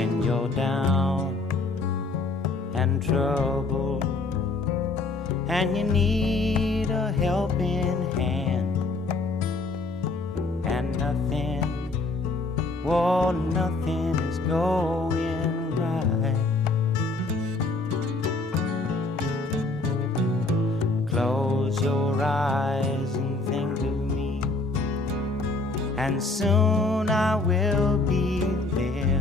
when you're down and troubled and you need a helping hand, and nothing, well, nothing is going right. Close your eyes and think of me, and soon I will be there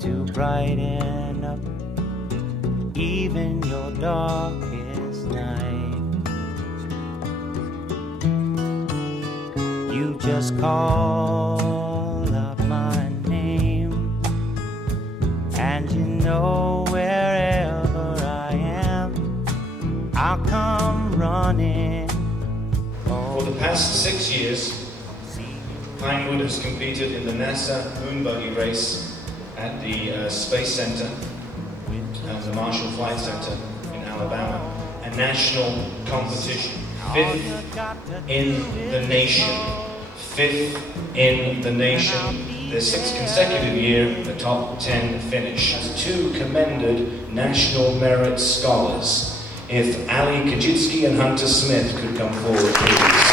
to brighten up even your darkest night. You just call out my name, and you know wherever I am, I'll come running. For the past 6 years, Pinewood has competed in the NASA moon buggy race at the Space Center, the Marshall Flight Center in Alabama, a national competition, 5th in the nation. 5th in the nation. Their 6th consecutive year, the top 10 finish. As 2 commended National Merit Scholars. If Ali Kajitsky and Hunter Smith could come forward, please.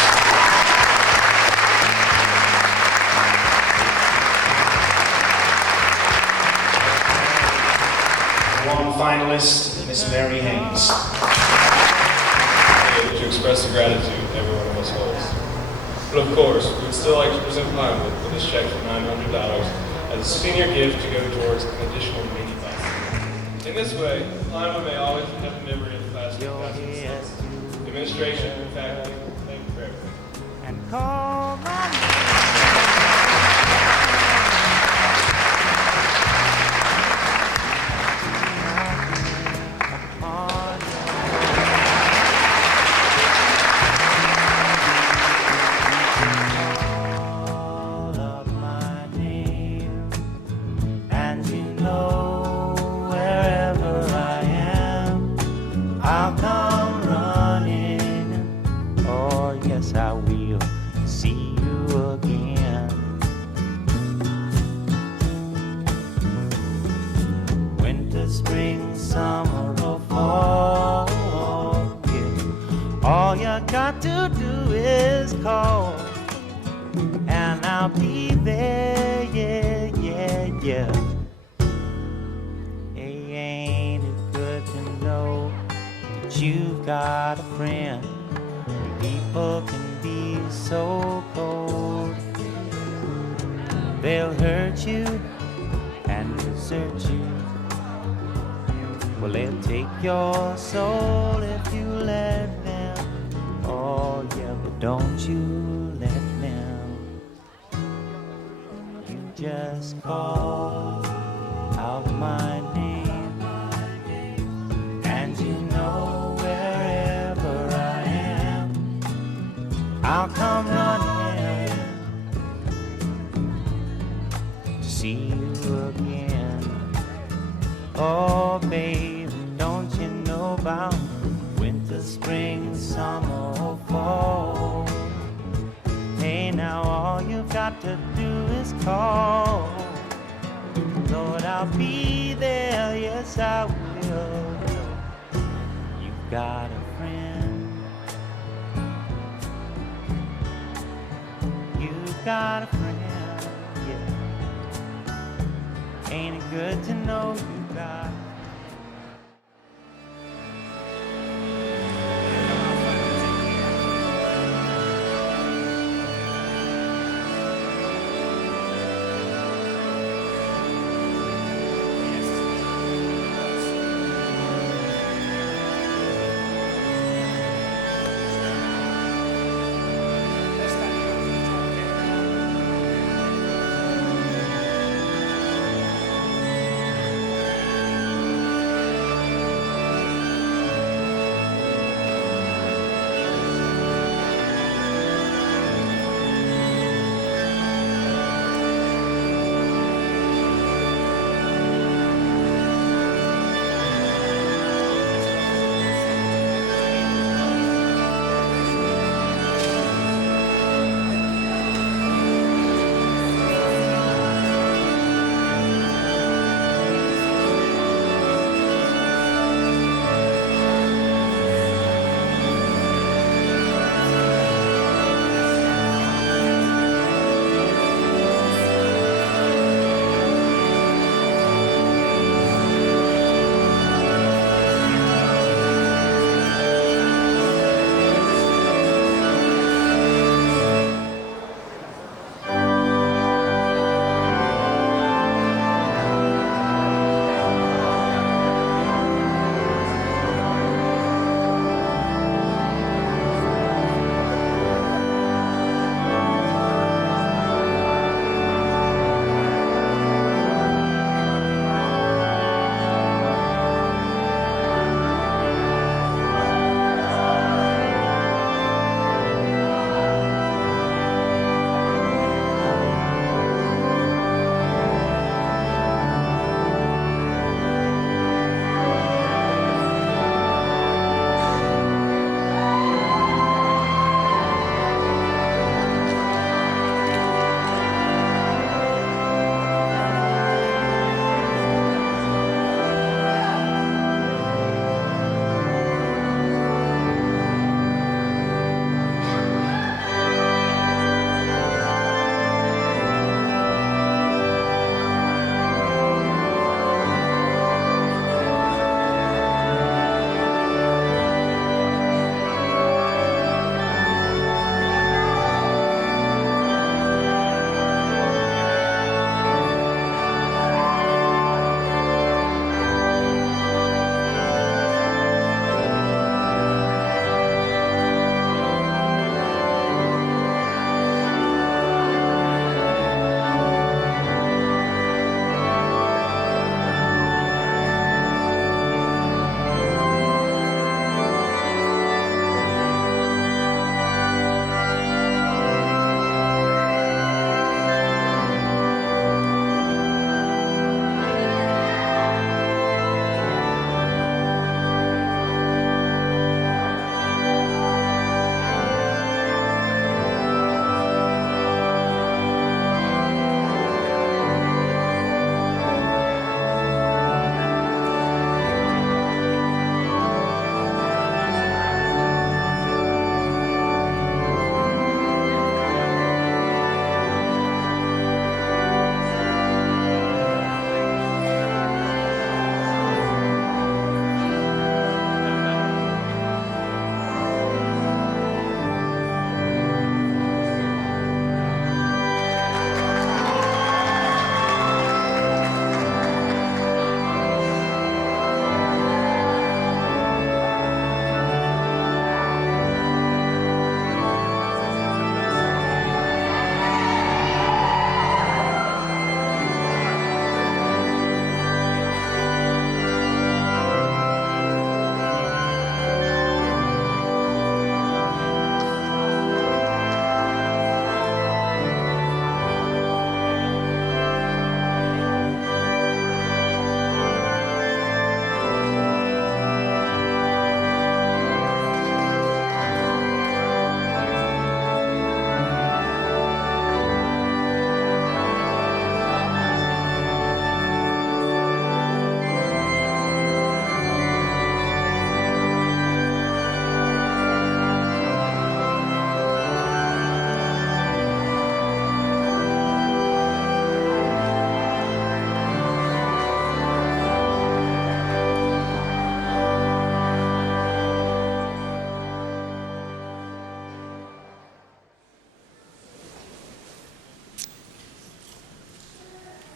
One finalist, Miss Mary Haynes. To express the gratitude every one of us holds. But of course, we'd still like to present Pinewood with this check for $900 as a senior gift to go towards an additional mini bus. In this way, Pinewood may always have a memory of the past 2006. The administration and faculty, thank you for everything. And call my name. I'll come running, oh yes I will see you again. Winter, spring, summer or fall, yeah. All you got to do is call, and I'll be there, yeah, yeah, yeah. Hey, ain't it good to know you've got a friend? People can be so cold. They'll hurt you and desert you. Well, they'll take your soul if you let them. Oh yeah, but don't you let them. You just call out my name, and you know I'll come running to see you again. Oh, baby, don't you know about winter, spring, summer, or fall? Hey, now all you've got to do is call. Lord, I'll be there, yes I will. You've got a friend. Got a friend, yeah. Ain't it good to know you got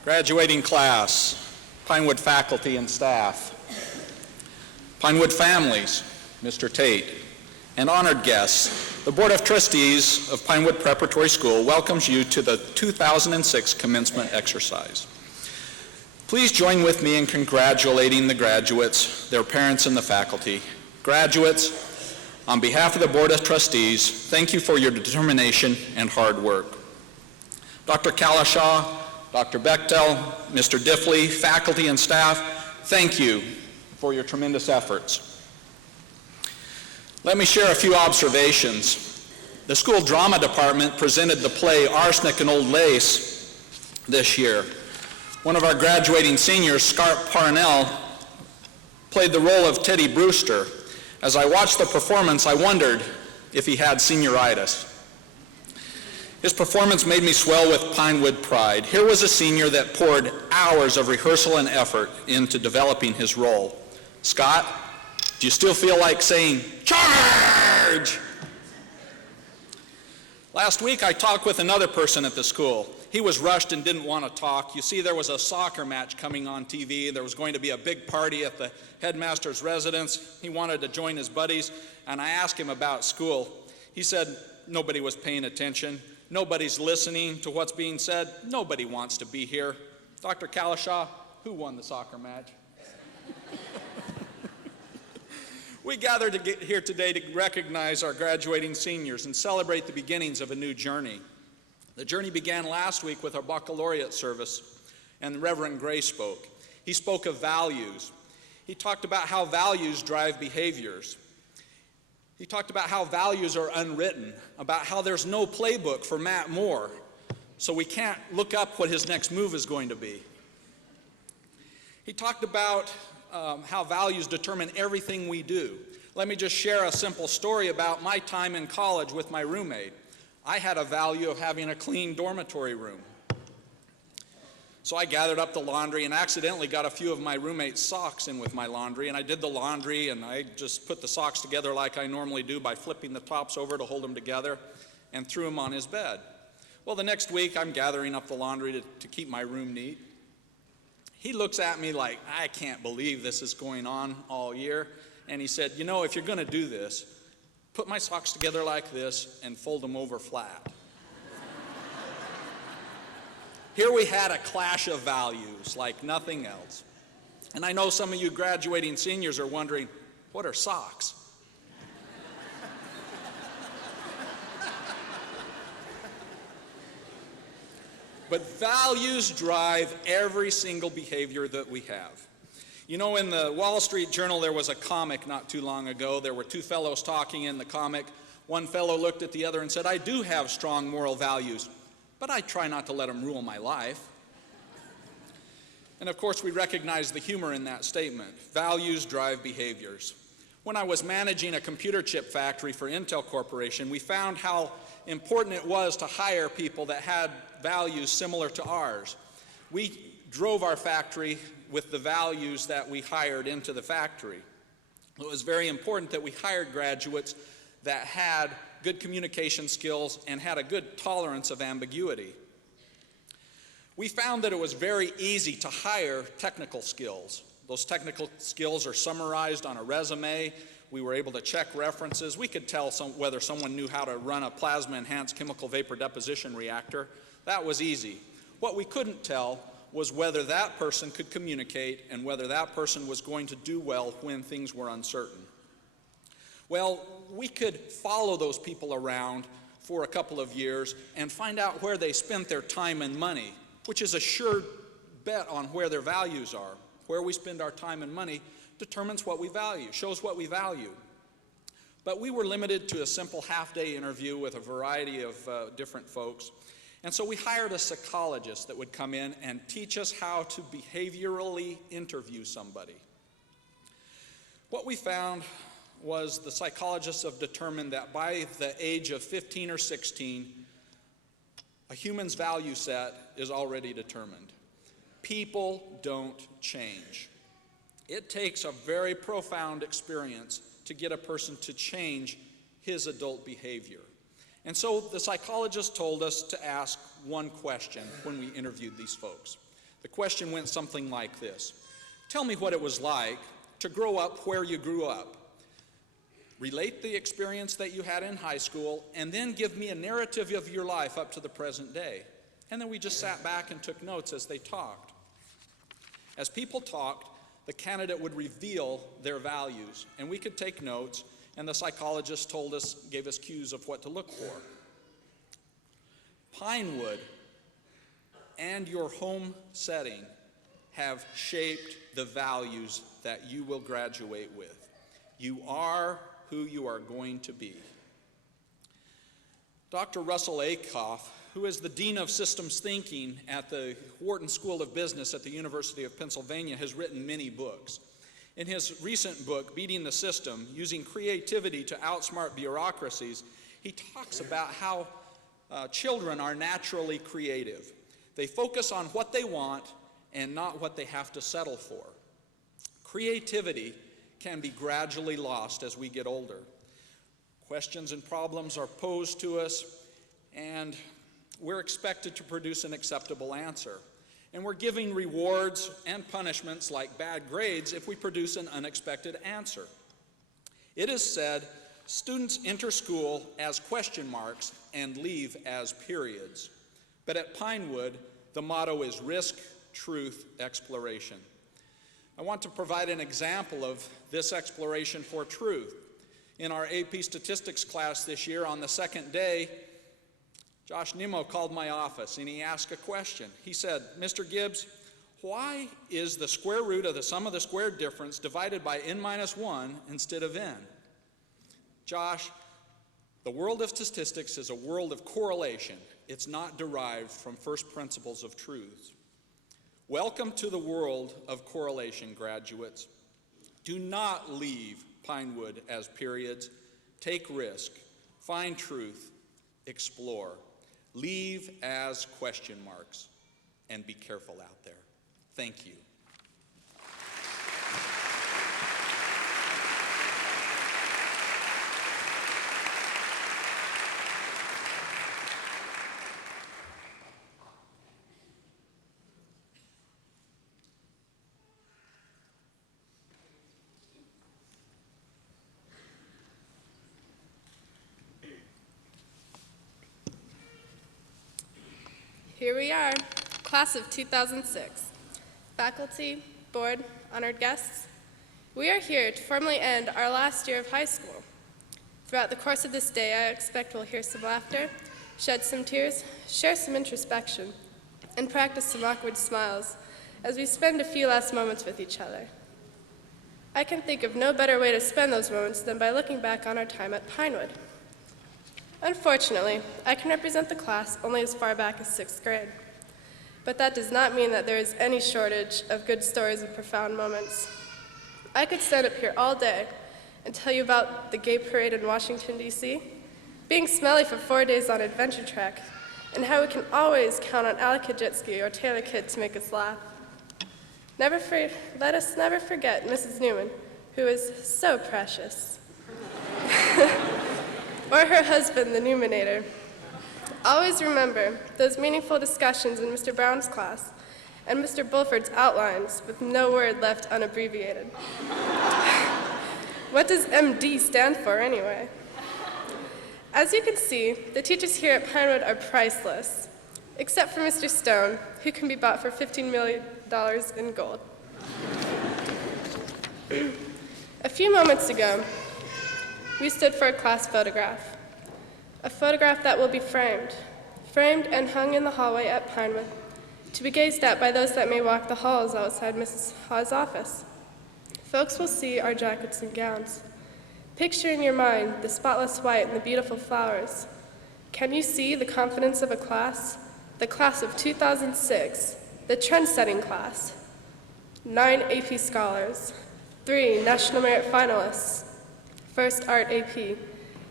Graduating class, Pinewood faculty and staff, Pinewood families, Mr. Tate, and honored guests, the Board of Trustees of Pinewood Preparatory School welcomes you to the 2006 commencement exercise. Please join with me in congratulating the graduates, their parents, and the faculty. Graduates, on behalf of the Board of Trustees, thank you for your determination and hard work. Dr. Kalashaw, Dr. Bechtel, Mr. Diffley, faculty and staff, thank you for your tremendous efforts. Let me share a few observations. The school drama department presented the play Arsenic and Old Lace this year. One of our graduating seniors, Scarp Parnell, played the role of Teddy Brewster. As I watched the performance, I wondered if he had senioritis. His performance made me swell with Pinewood pride. Here was a senior that poured hours of rehearsal and effort into developing his role. Scott, do you still feel like saying, "Charge"? Last week, I talked with another person at the school. He was rushed and didn't want to talk. You see, there was a soccer match coming on TV. There was going to be a big party at the headmaster's residence. He wanted to join his buddies, and I asked him about school. He said nobody was paying attention. Nobody's listening to what's being said. Nobody wants to be here. Dr. Kalashaw, who won the soccer match? We gathered here today to recognize our graduating seniors and celebrate the beginnings of a new journey. The journey began last week with our baccalaureate service, and Reverend Gray spoke. He spoke of values. He talked about how values drive behaviors. He talked about how values are unwritten, about how there's no playbook for Matt Moore, so we can't look up what his next move is going to be. He talked about how values determine everything we do. Let me just share a simple story about my time in college with my roommate. I had a value of having a clean dormitory room. So I gathered up the laundry and accidentally got a few of my roommate's socks in with my laundry, and I did the laundry and I just put the socks together like I normally do by flipping the tops over to hold them together and threw them on his bed. Well, the next week I'm gathering up the laundry to keep my room neat. He looks at me like, I can't believe this is going on all year. And he said, you know, if you're going to do this, put my socks together like this and fold them over flat. Here we had a clash of values like nothing else. And I know some of you graduating seniors are wondering, what are socks? But values drive every single behavior that we have. You know, in the Wall Street Journal, there was a comic not too long ago. There were two fellows talking in the comic. One fellow looked at the other and said, I do have strong moral values, but I try not to let them rule my life. And of course, we recognize the humor in that statement. Values drive behaviors. When I was managing a computer chip factory for Intel Corporation, we found how important it was to hire people that had values similar to ours. We drove our factory with the values that we hired into the factory. It was very important that we hired graduates that had good communication skills and had a good tolerance of ambiguity. We found that it was very easy to hire technical skills. Those technical skills are summarized on a resume. We were able to check references. We could tell whether someone knew how to run a plasma-enhanced chemical vapor deposition reactor. That was easy. What we couldn't tell was whether that person could communicate and whether that person was going to do well when things were uncertain. Well, we could follow those people around for a couple of years and find out where they spent their time and money, which is a sure bet on where their values are. Where we spend our time and money determines what we value, shows what we value. But we were limited to a simple half-day interview with a variety of different folks. And so we hired a psychologist that would come in and teach us how to behaviorally interview somebody. What we found was the psychologists have determined that by the age of 15 or 16, a human's value set is already determined. People don't change. It takes a very profound experience to get a person to change his adult behavior. And so the psychologist told us to ask one question when we interviewed these folks. The question went something like this. Tell me what it was like to grow up where you grew up. Relate the experience that you had in high school, and then give me a narrative of your life up to the present day. And then we just sat back and took notes as they talked. As people talked, the candidate would reveal their values, and we could take notes, and the psychologist gave us cues of what to look for. Pinewood and your home setting have shaped the values that you will graduate with. You are who you are going to be. Dr. Russell Akoff, who is the Dean of Systems Thinking at the Wharton School of Business at the University of Pennsylvania, has written many books. In his recent book, Beating the System, Using Creativity to Outsmart Bureaucracies, he talks about how children are naturally creative. They focus on what they want and not what they have to settle for. Creativity can be gradually lost as we get older. Questions and problems are posed to us, and we're expected to produce an acceptable answer. And we're giving rewards and punishments like bad grades if we produce an unexpected answer. It is said, students enter school as question marks and leave as periods. But at Pinewood, the motto is risk, truth, exploration. I want to provide an example of this exploration for truth. In our AP statistics class this year, on the second day, Josh Nimmo called my office and he asked a question. He said, Mr. Gibbs, why is the square root of the sum of the squared difference divided by n-1 instead of n? Josh, the world of statistics is a world of correlation. It's not derived from first principles of truths. Welcome to the world of correlation, graduates. Do not leave Pinewood as periods. Take risk, find truth, explore. Leave as question marks, and be careful out there. Thank you. Here we are, class of 2006. Faculty, board, honored guests, we are here to formally end our last year of high school. Throughout the course of this day, I expect we'll hear some laughter, shed some tears, share some introspection, and practice some awkward smiles as we spend a few last moments with each other. I can think of no better way to spend those moments than by looking back on our time at Pinewood. Unfortunately, I can represent the class only as far back as 6th grade. But that does not mean that there is any shortage of good stories and profound moments. I could stand up here all day and tell you about the gay parade in Washington, D.C., being smelly for 4 days on adventure track, and how we can always count on Alec Kajitsky or Taylor Kidd to make us laugh. Let us never forget Mrs. Newman, who is so precious. Or her husband, the Numinator. Always remember those meaningful discussions in Mr. Brown's class and Mr. Bulford's outlines with no word left unabbreviated. What does MD stand for anyway? As you can see, the teachers here at Pinewood are priceless, except for Mr. Stone, who can be bought for $15 million in gold. A few moments ago, we stood for a class photograph. A photograph that will be framed and hung in the hallway at Pinewood, to be gazed at by those that may walk the halls outside Mrs. Hawes' office. Folks will see our jackets and gowns. Picture in your mind the spotless white and the beautiful flowers. Can you see the confidence of a class? The class of 2006, the trend-setting class. 9 AP scholars, 3 National Merit finalists, First Art AP,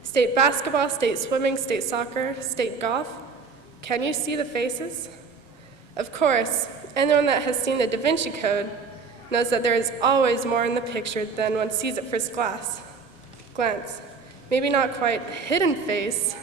state basketball, state swimming, state soccer, state golf. Can you see the faces? Of course, anyone that has seen the Da Vinci Code knows that there is always more in the picture than one sees at first glance. Maybe not quite hidden face.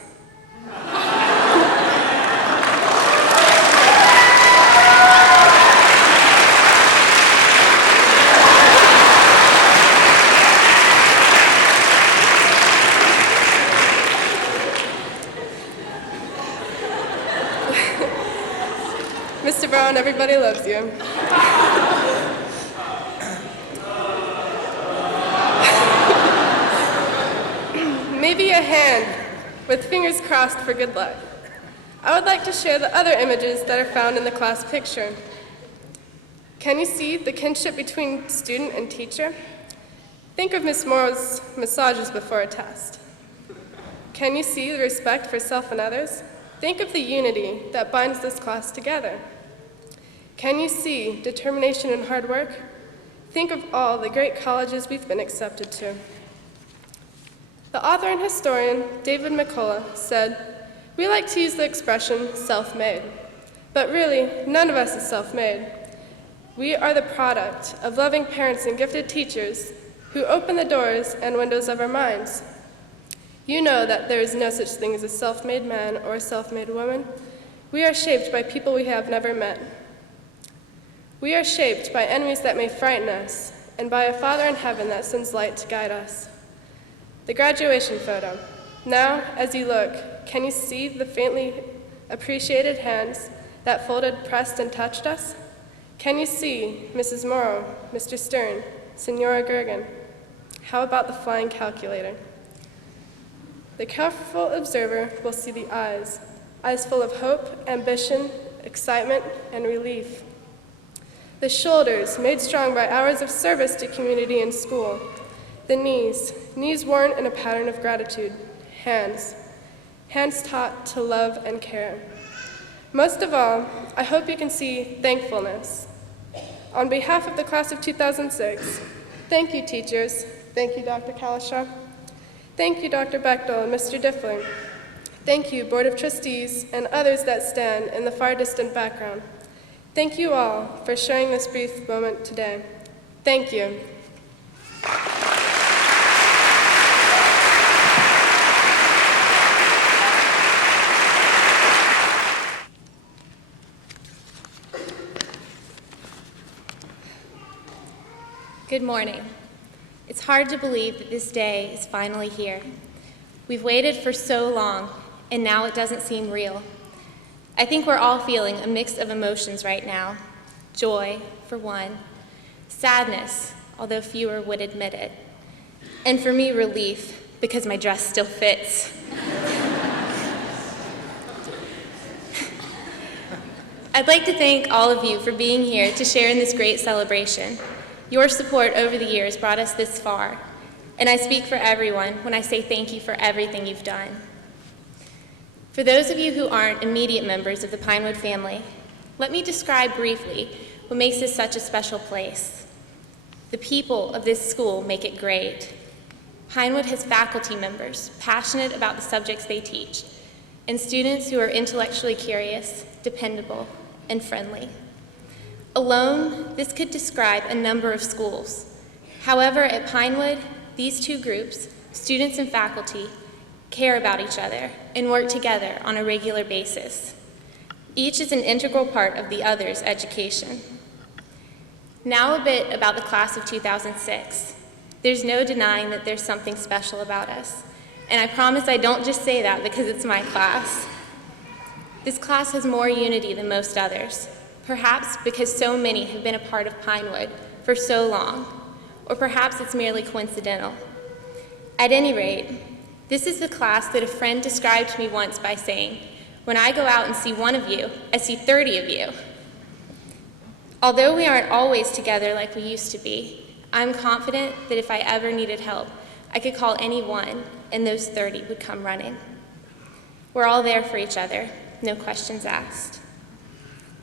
Mr. Brown, everybody loves you. Maybe a hand with fingers crossed for good luck. I would like to share the other images that are found in the class picture. Can you see the kinship between student and teacher? Think of Miss Morrow's massages before a test. Can you see the respect for self and others? Think of the unity that binds this class together. Can you see determination and hard work? Think of all the great colleges we've been accepted to. The author and historian David McCullough said, "We like to use the expression self-made, but really, none of us is self-made. We are the product of loving parents and gifted teachers who open the doors and windows of our minds. You know that there is no such thing as a self-made man or a self-made woman. We are shaped by people we have never met. We are shaped by enemies that may frighten us, and by a Father in heaven that sends light to guide us." The graduation photo. Now, as you look, can you see the faintly appreciated hands that folded, pressed, and touched us? Can you see Mrs. Morrow, Mr. Stern, Senora Gergen? How about the flying calculator? The careful observer will see the eyes full of hope, ambition, excitement, and relief. The shoulders, made strong by hours of service to community and school. The knees worn in a pattern of gratitude. Hands taught to love and care. Most of all, I hope you can see thankfulness. On behalf of the class of 2006, thank you, teachers. Thank you, Dr. Kalishaw. Thank you, Dr. Bechtel and Mr. Diffling. Thank you, Board of Trustees, and others that stand in the far distant background. Thank you all for sharing this brief moment today. Thank you. Good morning. It's hard to believe that this day is finally here. We've waited for so long, and now it doesn't seem real. I think we're all feeling a mix of emotions right now. Joy, for one. Sadness, although fewer would admit it. And for me, relief, because my dress still fits. I'd like to thank all of you for being here to share in this great celebration. Your support over the years brought us this far, and I speak for everyone when I say thank you for everything you've done. For those of you who aren't immediate members of the Pinewood family, let me describe briefly what makes this such a special place. The people of this school make it great. Pinewood has faculty members passionate about the subjects they teach, and students who are intellectually curious, dependable, and friendly. Alone, this could describe a number of schools. However, at Pinewood, these two groups, students and faculty, care about each other and work together on a regular basis. Each is an integral part of the other's education. Now a bit about the class of 2006. There's no denying that there's something special about us, and I promise I don't just say that because it's my class. This class has more unity than most others. Perhaps because so many have been a part of Pinewood for so long, or perhaps it's merely coincidental. At any rate, this is the class that a friend described to me once by saying, "When I go out and see one of you, I see 30 of you." Although we aren't always together like we used to be, I'm confident that if I ever needed help, I could call anyone and those 30 would come running. We're all there for each other, no questions asked.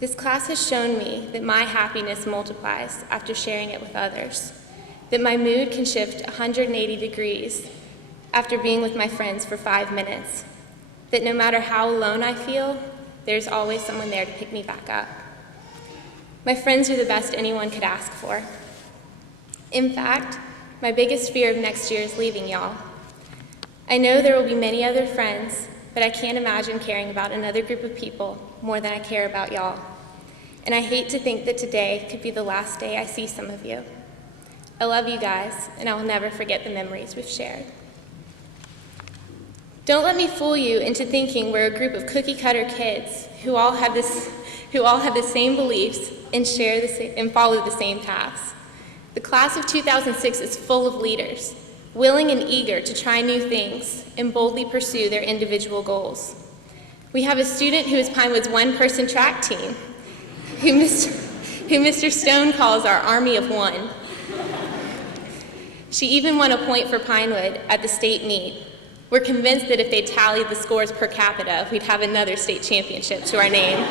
This class has shown me that my happiness multiplies after sharing it with others, that my mood can shift 180 degrees after being with my friends for 5 minutes, that no matter how alone I feel, there's always someone there to pick me back up. My friends are the best anyone could ask for. In fact, my biggest fear of next year is leaving y'all. I know there will be many other friends, but I can't imagine caring about another group of people more than I care about y'all. And I hate to think that today could be the last day I see some of you. I love you guys, and I will never forget the memories we've shared. Don't let me fool you into thinking we're a group of cookie-cutter kids who all have who all have the same beliefs and and follow the same paths. The class of 2006 is full of leaders, willing and eager to try new things and boldly pursue their individual goals. We have a student who is Pinewood's one-person track team, who Mr. Stone calls our Army of One. She even won a point for Pinewood at the state meet. We're convinced that if they tallied the scores per capita, we'd have another state championship to our name.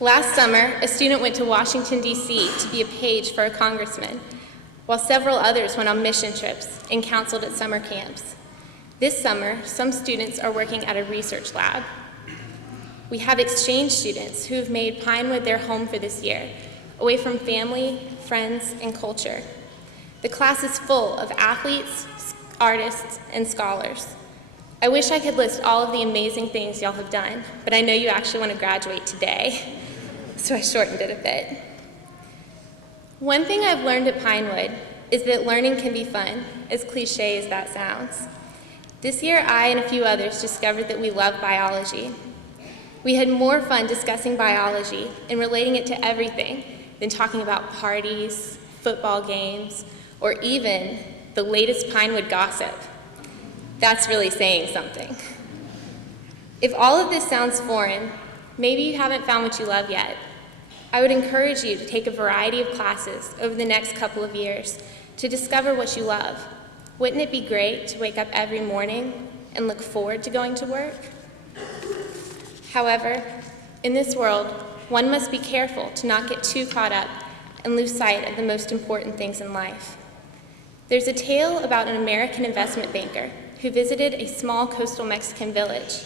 Last summer, a student went to Washington, D.C. to be a page for a congressman, while several others went on mission trips and counseled at summer camps. This summer, some students are working at a research lab. We have exchange students who have made Pinewood their home for this year, away from family, friends, and culture. The class is full of athletes, artists, and scholars. I wish I could list all of the amazing things y'all have done, but I know you actually want to graduate today, so I shortened it a bit. One thing I've learned at Pinewood is that learning can be fun, as cliche as that sounds. This year, I and a few others discovered that we love biology. We had more fun discussing biology and relating it to everything than talking about parties, football games, or even the latest Pinewood gossip. That's really saying something. If all of this sounds foreign, maybe you haven't found what you love yet. I would encourage you to take a variety of classes over the next couple of years to discover what you love. Wouldn't it be great to wake up every morning and look forward to going to work? However, in this world, one must be careful to not get too caught up and lose sight of the most important things in life. There's a tale about an American investment banker who visited a small coastal Mexican village.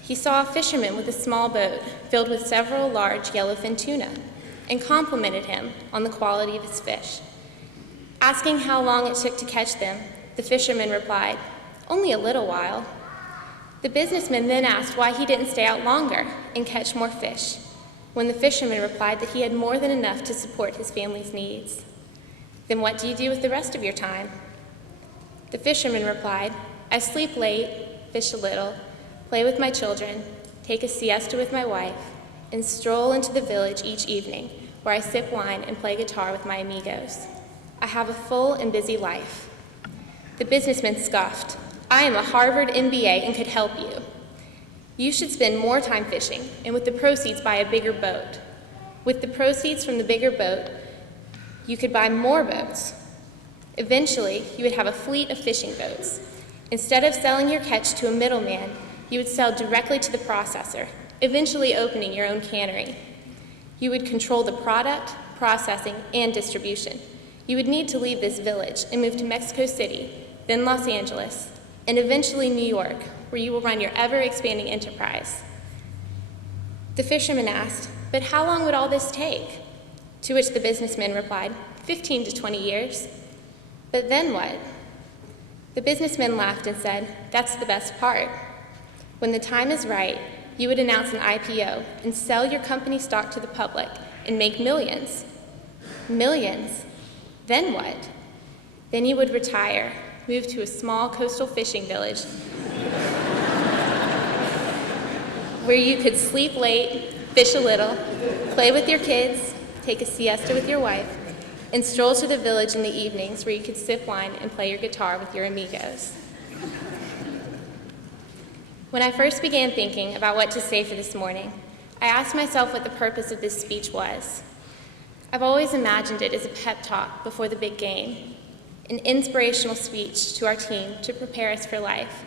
He saw a fisherman with a small boat filled with several large yellowfin tuna and complimented him on the quality of his fish. Asking how long it took to catch them, the fisherman replied, "Only a little while." The businessman then asked why he didn't stay out longer and catch more fish, when the fisherman replied that he had more than enough to support his family's needs. "Then what do you do with the rest of your time?" The fisherman replied, "I sleep late, fish a little, play with my children, take a siesta with my wife, and stroll into the village each evening, where I sip wine and play guitar with my amigos. I have a full and busy life." The businessman scoffed, "I am a Harvard MBA and could help you. You should spend more time fishing, and with the proceeds buy a bigger boat. With the proceeds from the bigger boat, you could buy more boats. Eventually, you would have a fleet of fishing boats. Instead of selling your catch to a middleman, you would sell directly to the processor, eventually opening your own cannery. You would control the product, processing, and distribution. You would need to leave this village and move to Mexico City, then Los Angeles, and eventually New York, where you will run your ever-expanding enterprise." The fisherman asked, "But how long would all this take?" To which the businessman replied, 15 to 20 years. "But then what?" The businessman laughed and said, "That's the best part. When the time is right, you would announce an IPO and sell your company stock to the public and make millions." "Millions? Then what?" "Then you would retire, move to a small coastal fishing village where you could sleep late, fish a little, play with your kids, take a siesta with your wife, and stroll to the village in the evenings where you could sip wine and play your guitar with your amigos." When I first began thinking about what to say for this morning, I asked myself what the purpose of this speech was. I've always imagined it as a pep talk before the big game, an inspirational speech to our team to prepare us for life.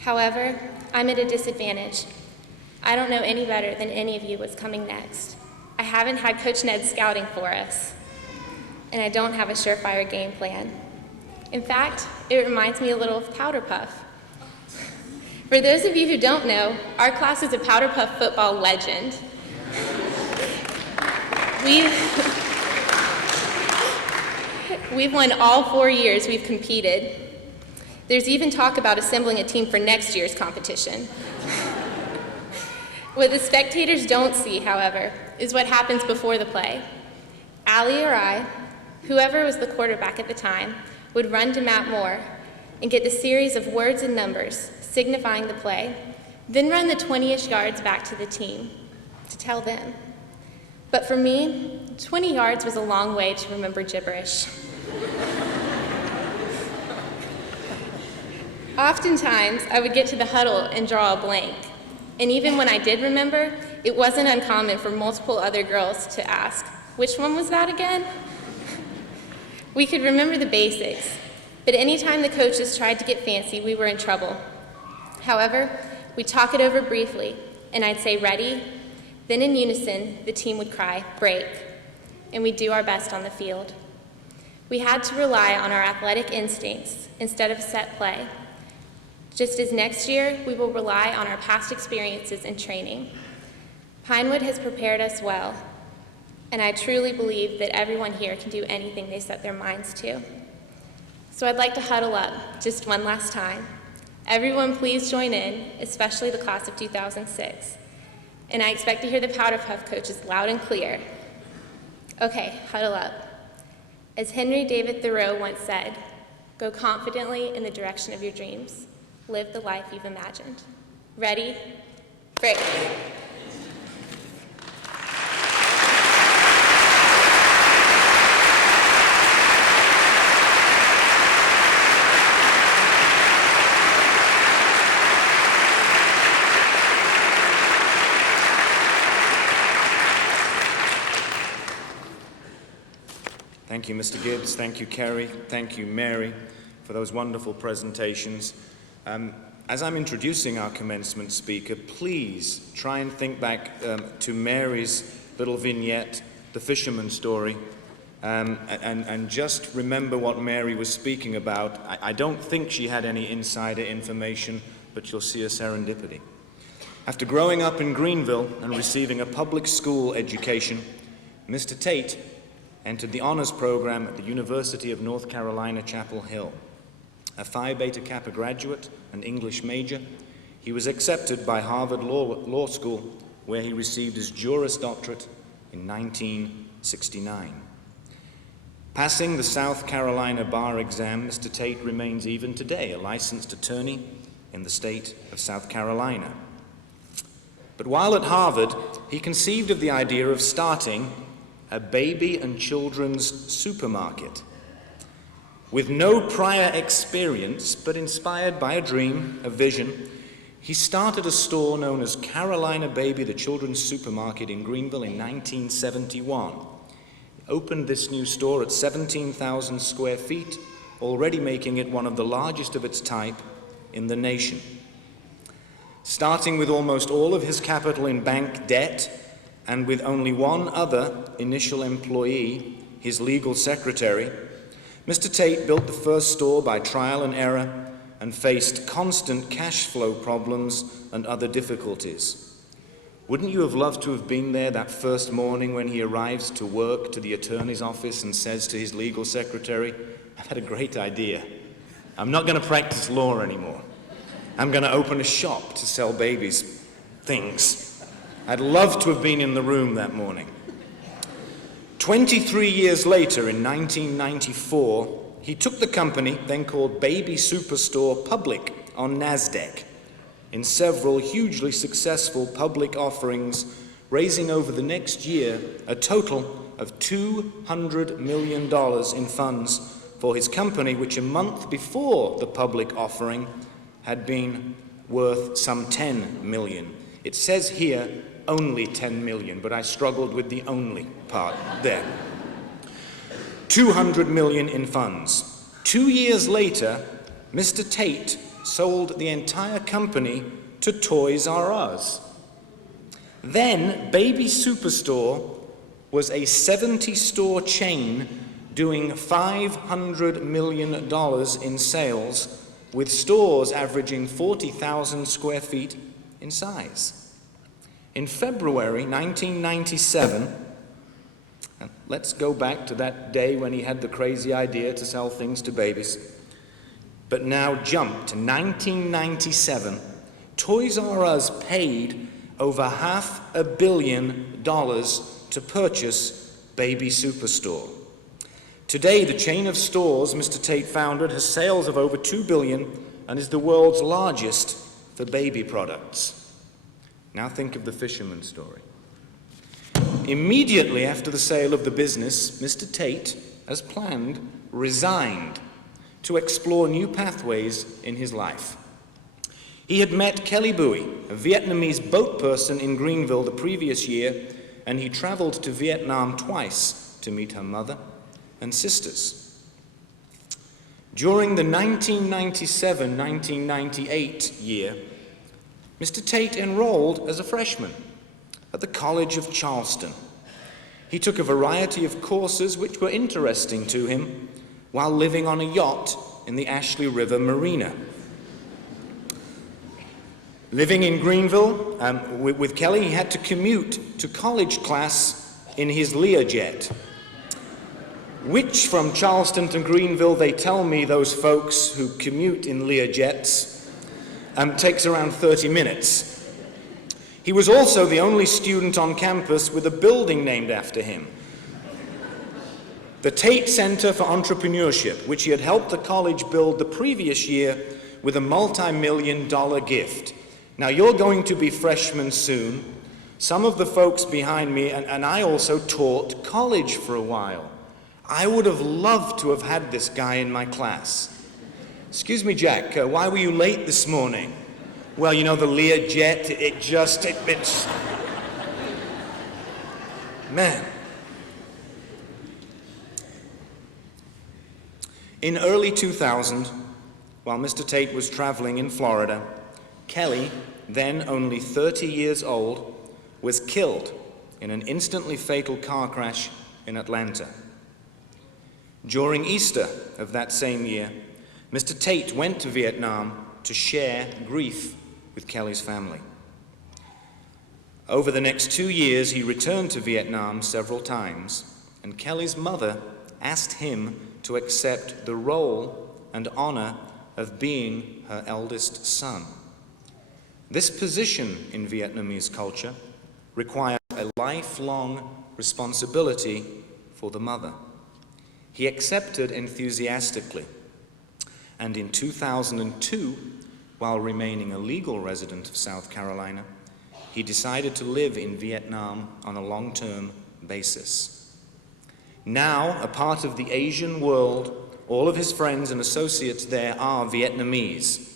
However, I'm at a disadvantage. I don't know any better than any of you what's coming next. I haven't had Coach Ned scouting for us, and I don't have a surefire game plan. In fact, it reminds me a little of Powder Puff. For those of you who don't know, our class is a Powder Puff football legend. We've won all 4 years we've competed. There's even talk about assembling a team for next year's competition. What the spectators don't see, however, is what happens before the play. Allie or I, whoever was the quarterback at the time, would run to Matt Moore and get the series of words and numbers signifying the play, then run the 20-ish yards back to the team to tell them. But for me, 20 yards was a long way to remember gibberish. Oftentimes, I would get to the huddle and draw a blank. And even when I did remember, it wasn't uncommon for multiple other girls to ask, "Which one was that again?" We could remember the basics, but anytime the coaches tried to get fancy, we were in trouble. However, we'd talk it over briefly, and I'd say, "Ready?" Then in unison, the team would cry, "Break," and we'd do our best on the field. We had to rely on our athletic instincts instead of set play. Just as next year, we will rely on our past experiences and training. Pinewood has prepared us well, and I truly believe that everyone here can do anything they set their minds to. So I'd like to huddle up just one last time. Everyone please join in, especially the class of 2006. And I expect to hear the Powder Puff coaches loud and clear. Okay, huddle up. As Henry David Thoreau once said, go confidently in the direction of your dreams. Live the life you've imagined. Ready? Break. Thank you, Mr. Gibbs. Thank you, Kerry. Thank you, Mary, for those wonderful presentations. As I'm introducing our commencement speaker, please try and think back to Mary's little vignette, The Fisherman's Story, and just remember what Mary was speaking about. I don't think she had any insider information, but you'll see a serendipity. After growing up in Greenville and receiving a public school education, Mr. Tate entered the honors program at the University of North Carolina, Chapel Hill. A Phi Beta Kappa graduate and English major, he was accepted by Harvard Law School, where he received his Juris Doctorate in 1969. Passing the South Carolina bar exam, Mr. Tate remains even today a licensed attorney in the state of South Carolina. But while at Harvard, he conceived of the idea of starting a baby and children's supermarket. With no prior experience, but inspired by a dream, a vision, he started a store known as Carolina Baby, the Children's Supermarket in Greenville in 1971. He opened this new store at 17,000 square feet, already making it one of the largest of its type in the nation. Starting with almost all of his capital in bank debt, and with only one other initial employee, his legal secretary, Mr. Tate built the first store by trial and error and faced constant cash flow problems and other difficulties. Wouldn't you have loved to have been there that first morning when he arrives to work to the attorney's office and says to his legal secretary, "I've had a great idea. I'm not going to practice law anymore. I'm going to open a shop to sell babies things." I'd love to have been in the room that morning. 23 years later, in 1994, he took the company, then called Baby Superstore, public on NASDAQ in several hugely successful public offerings, raising over the next year a total of $200 million in funds for his company, which a month before the public offering had been worth some $10 million. It says here only 10 million, but I struggled with the only part there. 200 million in funds. 2 years later, Mr. Tate sold the entire company to Toys R Us. Then, Baby Superstore was a 70-store chain doing $500 million in sales, with stores averaging 40,000 square feet in size. In February 1997, and let's go back to that day when he had the crazy idea to sell things to babies, but now jump to 1997, Toys R Us paid over $500 million to purchase Baby Superstore. Today, the chain of stores Mr. Tate founded has sales of over $2 billion and is the world's largest for baby products. Now think of the fisherman's story. Immediately after the sale of the business, Mr. Tate, as planned, resigned to explore new pathways in his life. He had met Kelly Bui, a Vietnamese boat person in Greenville the previous year, and he traveled to Vietnam twice to meet her mother and sisters. During the 1997-1998 year, Mr. Tate enrolled as a freshman at the College of Charleston. He took a variety of courses which were interesting to him while living on a yacht in the Ashley River Marina. Living in Greenville with Kelly, he had to commute to college class in his Learjet, which from Charleston to Greenville, they tell me, those folks who commute in Learjets, takes around 30 minutes. He was also the only student on campus with a building named after him. The Tate Center for Entrepreneurship, which he had helped the college build the previous year with a multi-million-dollar gift. Now, you're going to be freshmen soon. Some of the folks behind me, and I also taught college for a while. I would have loved to have had this guy in my class. Excuse me, Jack, why were you late this morning? Well, you know, the Learjet, it's... Man. In early 2000, while Mr. Tate was traveling in Florida, Kelly, then only 30 years old, was killed in an instantly fatal car crash in Atlanta. During Easter of that same year, Mr. Tate went to Vietnam to share grief with Kelly's family. Over the next 2 years, he returned to Vietnam several times, and Kelly's mother asked him to accept the role and honor of being her eldest son. This position in Vietnamese culture required a lifelong responsibility for the mother. He accepted enthusiastically, and in 2002, while remaining a legal resident of South Carolina, he decided to live in Vietnam on a long-term basis. Now, a part of the Asian world, all of his friends and associates there are Vietnamese.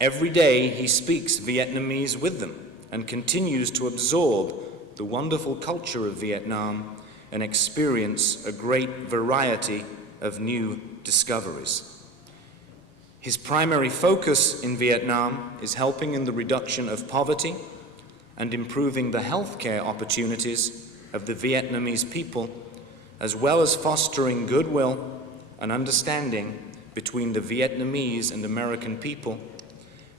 Every day he speaks Vietnamese with them and continues to absorb the wonderful culture of Vietnam and experience a great variety of new discoveries. His primary focus in Vietnam is helping in the reduction of poverty and improving the healthcare opportunities of the Vietnamese people, as well as fostering goodwill and understanding between the Vietnamese and American people.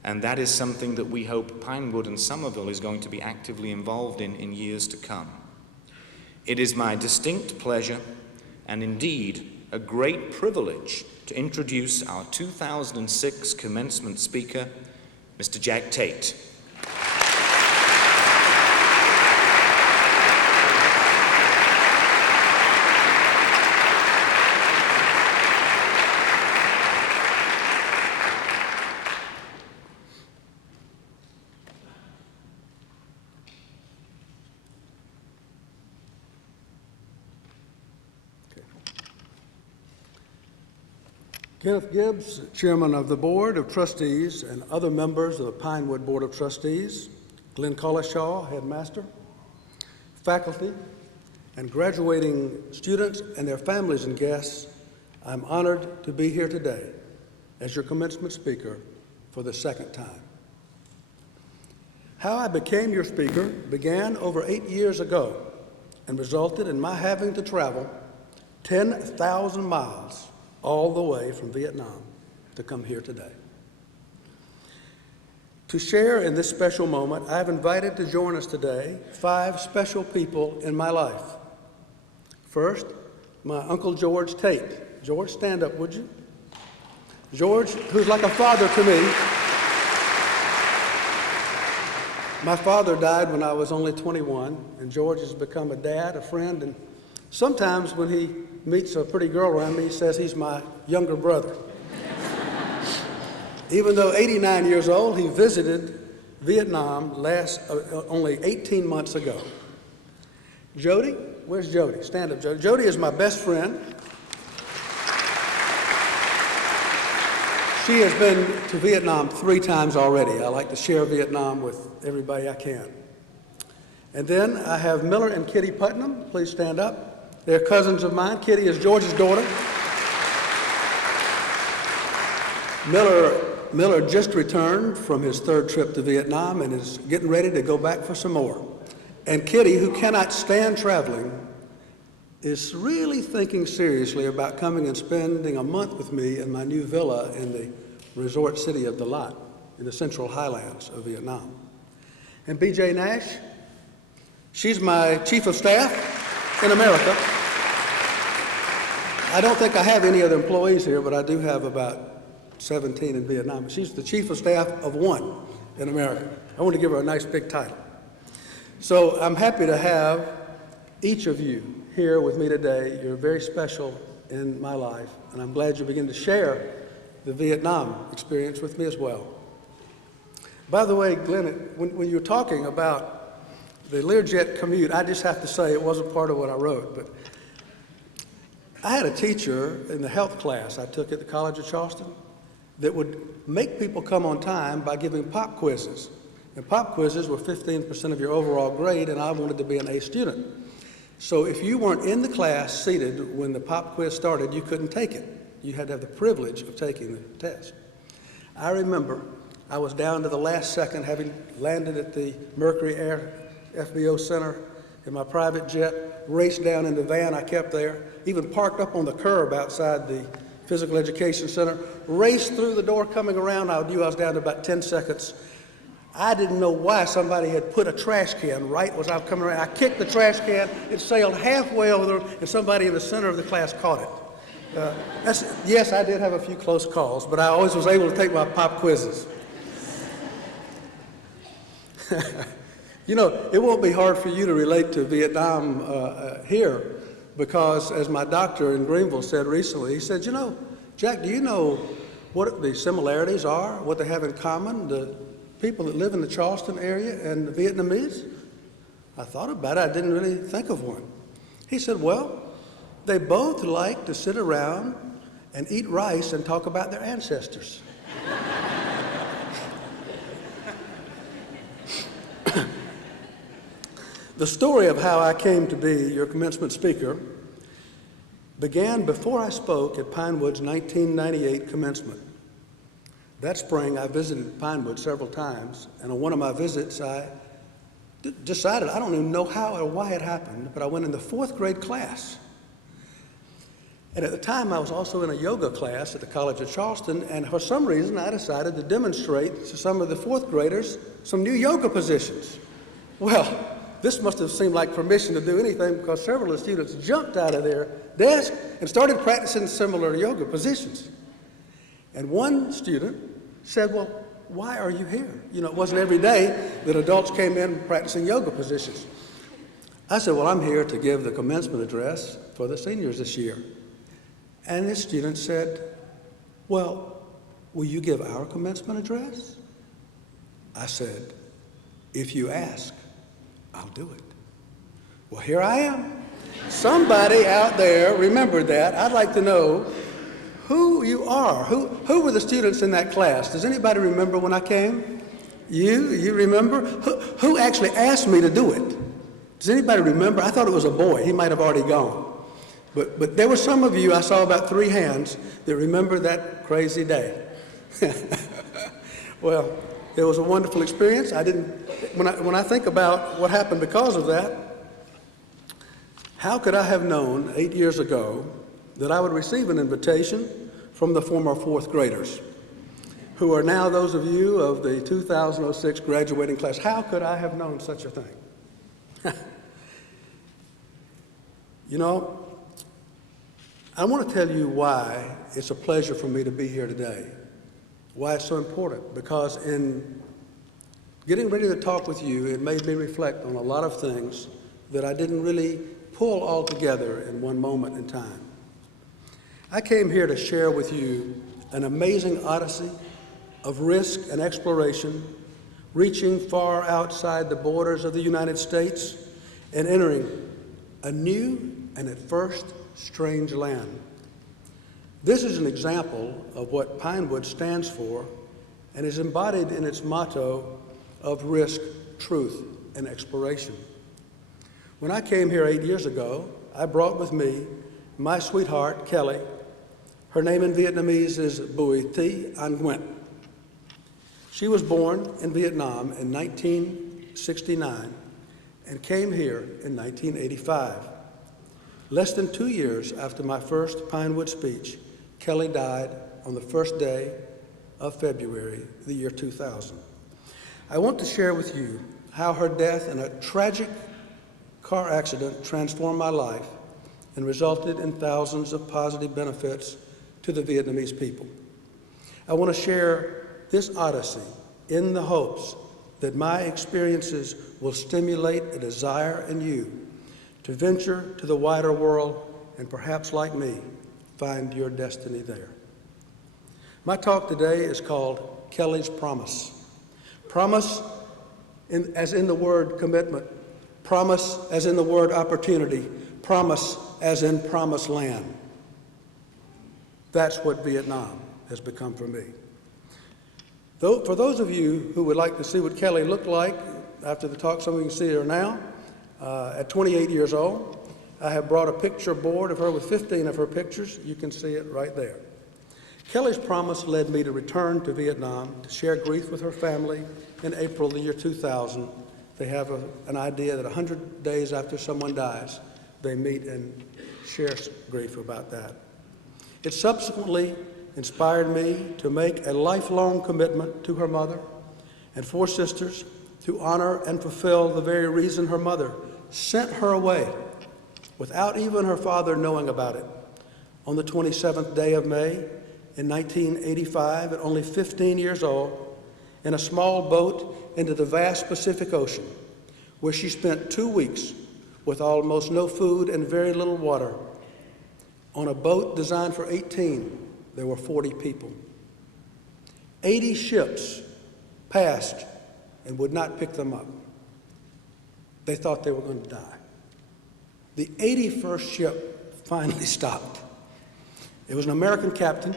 And that is something that we hope Pinewood and Somerville is going to be actively involved in years to come. It is my distinct pleasure, and indeed a great privilege, to introduce our 2006 commencement speaker, Mr. Jack Tate. Kenneth Gibbs, Chairman of the Board of Trustees, and other members of the Pinewood Board of Trustees, Glenn Collishaw, Headmaster, faculty, and graduating students and their families and guests, I'm honored to be here today as your commencement speaker for the second time. How I became your speaker began over 8 years ago and resulted in my having to travel 10,000 miles all the way from Vietnam to come here today. To share in this special moment, I've invited to join us today 5 special people in my life. First, my Uncle George Tate. George, stand up, would you? George, who's like a father to me. My father died when I was only 21, and George has become a dad, a friend, and sometimes when he meets a pretty girl around me, he says he's my younger brother. Even though 89 years old, he visited Vietnam only 18 months ago. Jody, where's Jody? Stand up, Jody. Jody is my best friend. She has been to Vietnam 3 times already. I like to share Vietnam with everybody I can. And then I have Miller and Kitty Putnam. Please stand up. They're cousins of mine. Kitty is George's daughter. Miller just returned from his 3rd trip to Vietnam and is getting ready to go back for some more. And Kitty, who cannot stand traveling, is really thinking seriously about coming and spending a month with me in my new villa in the resort city of Dalat in the central highlands of Vietnam. And BJ Nash, she's my chief of staff in America. I don't think I have any other employees here, but I do have about 17 in Vietnam. She's the chief of staff of 1 in America. I want to give her a nice big title. So I'm happy to have each of you here with me today. You're very special in my life, and I'm glad you begin to share the Vietnam experience with me as well. By the way, Glenn, when you were talking about the Learjet commute, I just have to say it wasn't part of what I wrote, but I had a teacher in the health class I took at the College of Charleston that would make people come on time by giving pop quizzes. And pop quizzes were 15% of your overall grade, and I wanted to be an A student. So if you weren't in the class seated when the pop quiz started, you couldn't take it. You had to have the privilege of taking the test. I remember I was down to the last second, having landed at the Mercury Air FBO Center in my private jet, raced down in the van I kept there, even parked up on the curb outside the Physical Education Center, raced through the door coming around. I knew I was down to about 10 seconds. I didn't know why somebody had put a trash can right as I was coming around. I kicked the trash can, it sailed halfway over there, and somebody in the center of the class caught it. Yes, I did have a few close calls, but I always was able to take my pop quizzes. You know, it won't be hard for you to relate to Vietnam here, because as my doctor in Greenville said recently, he said, you know, Jack, do you know what the similarities are, what they have in common, the people that live in the Charleston area and the Vietnamese? I thought about it. I didn't really think of one. He said, well, they both like to sit around and eat rice and talk about their ancestors. The story of how I came to be your commencement speaker began before I spoke at Pinewood's 1998 commencement. That spring, I visited Pinewood several times, and on one of my visits, I decided, I don't even know how or why it happened, but I went in the 4th grade class. And at the time, I was also in a yoga class at the College of Charleston, and for some reason, I decided to demonstrate to some of the 4th graders some new yoga positions. Well, this must have seemed like permission to do anything, because several of the students jumped out of their desk and started practicing similar yoga positions. And one student said, well, why are you here? You know, it wasn't every day that adults came in practicing yoga positions. I said, well, I'm here to give the commencement address for the seniors this year. And this student said, well, will you give our commencement address? I said, if you ask, I'll do it. Well, here I am. Somebody out there remembered that. I'd like to know who you are. Who were the students in that class? Does anybody remember when I came? You remember? Who actually asked me to do it? Does anybody remember? I thought it was a boy. He might have already gone. But there were some of you, I saw about 3 hands, that remember that crazy day. Well, it was a wonderful experience. When I think about what happened because of that, how could I have known 8 years ago that I would receive an invitation from the former 4th graders, who are now those of you of the 2006 graduating class? How could I have known such a thing? You know, I want to tell you why it's a pleasure for me to be here today, why it's so important, because in getting ready to talk with you, it made me reflect on a lot of things that I didn't really pull all together in one moment in time. I came here to share with you an amazing odyssey of risk and exploration reaching far outside the borders of the United States and entering a new and at first strange land. This is an example of what Pinewood stands for and is embodied in its motto of risk, truth, and exploration. When I came here 8 years ago, I brought with me my sweetheart, Kelly. Her name in Vietnamese is Bui Thi An Nguyen. She was born in Vietnam in 1969 and came here in 1985. Less than 2 years after my first Pinewood speech, Kelly died on the first day of February, the year 2000. I want to share with you how her death in a tragic car accident transformed my life and resulted in thousands of positive benefits to the Vietnamese people. I want to share this odyssey in the hopes that my experiences will stimulate a desire in you to venture to the wider world and perhaps, like me, find your destiny there. My talk today is called Kelly's Promise. Promise as in the word commitment, promise as in the word opportunity, promise as in promised land. That's what Vietnam has become for me. For those of you who would like to see what Kelly looked like after the talk, some of you can see her now, at 28 years old, I have brought a picture board of her with 15 of her pictures. You can see it right there. Kelly's promise led me to return to Vietnam to share grief with her family in April the year 2000. They have an idea that 100 days after someone dies, they meet and share grief about that. It subsequently inspired me to make a lifelong commitment to her mother and 4 sisters to honor and fulfill the very reason her mother sent her away without even her father knowing about it. On the 27th day of May in 1985, at only 15 years old, in a small boat into the vast Pacific Ocean, where she spent 2 weeks with almost no food and very little water. On a boat designed for 18, there were 40 people. 80 ships passed and would not pick them up. They thought they were going to die. The 81st ship finally stopped. It was an American captain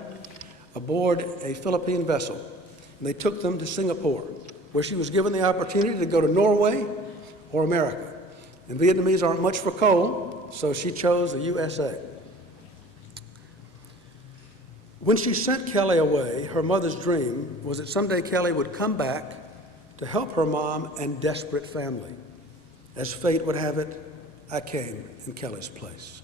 aboard a Philippine vessel, and they took them to Singapore, where she was given the opportunity to go to Norway or America. And Vietnamese aren't much for coal, so she chose the USA. When she sent Kelly away, her mother's dream was that someday Kelly would come back to help her mom and desperate family. As fate would have it, I came in Kelly's place.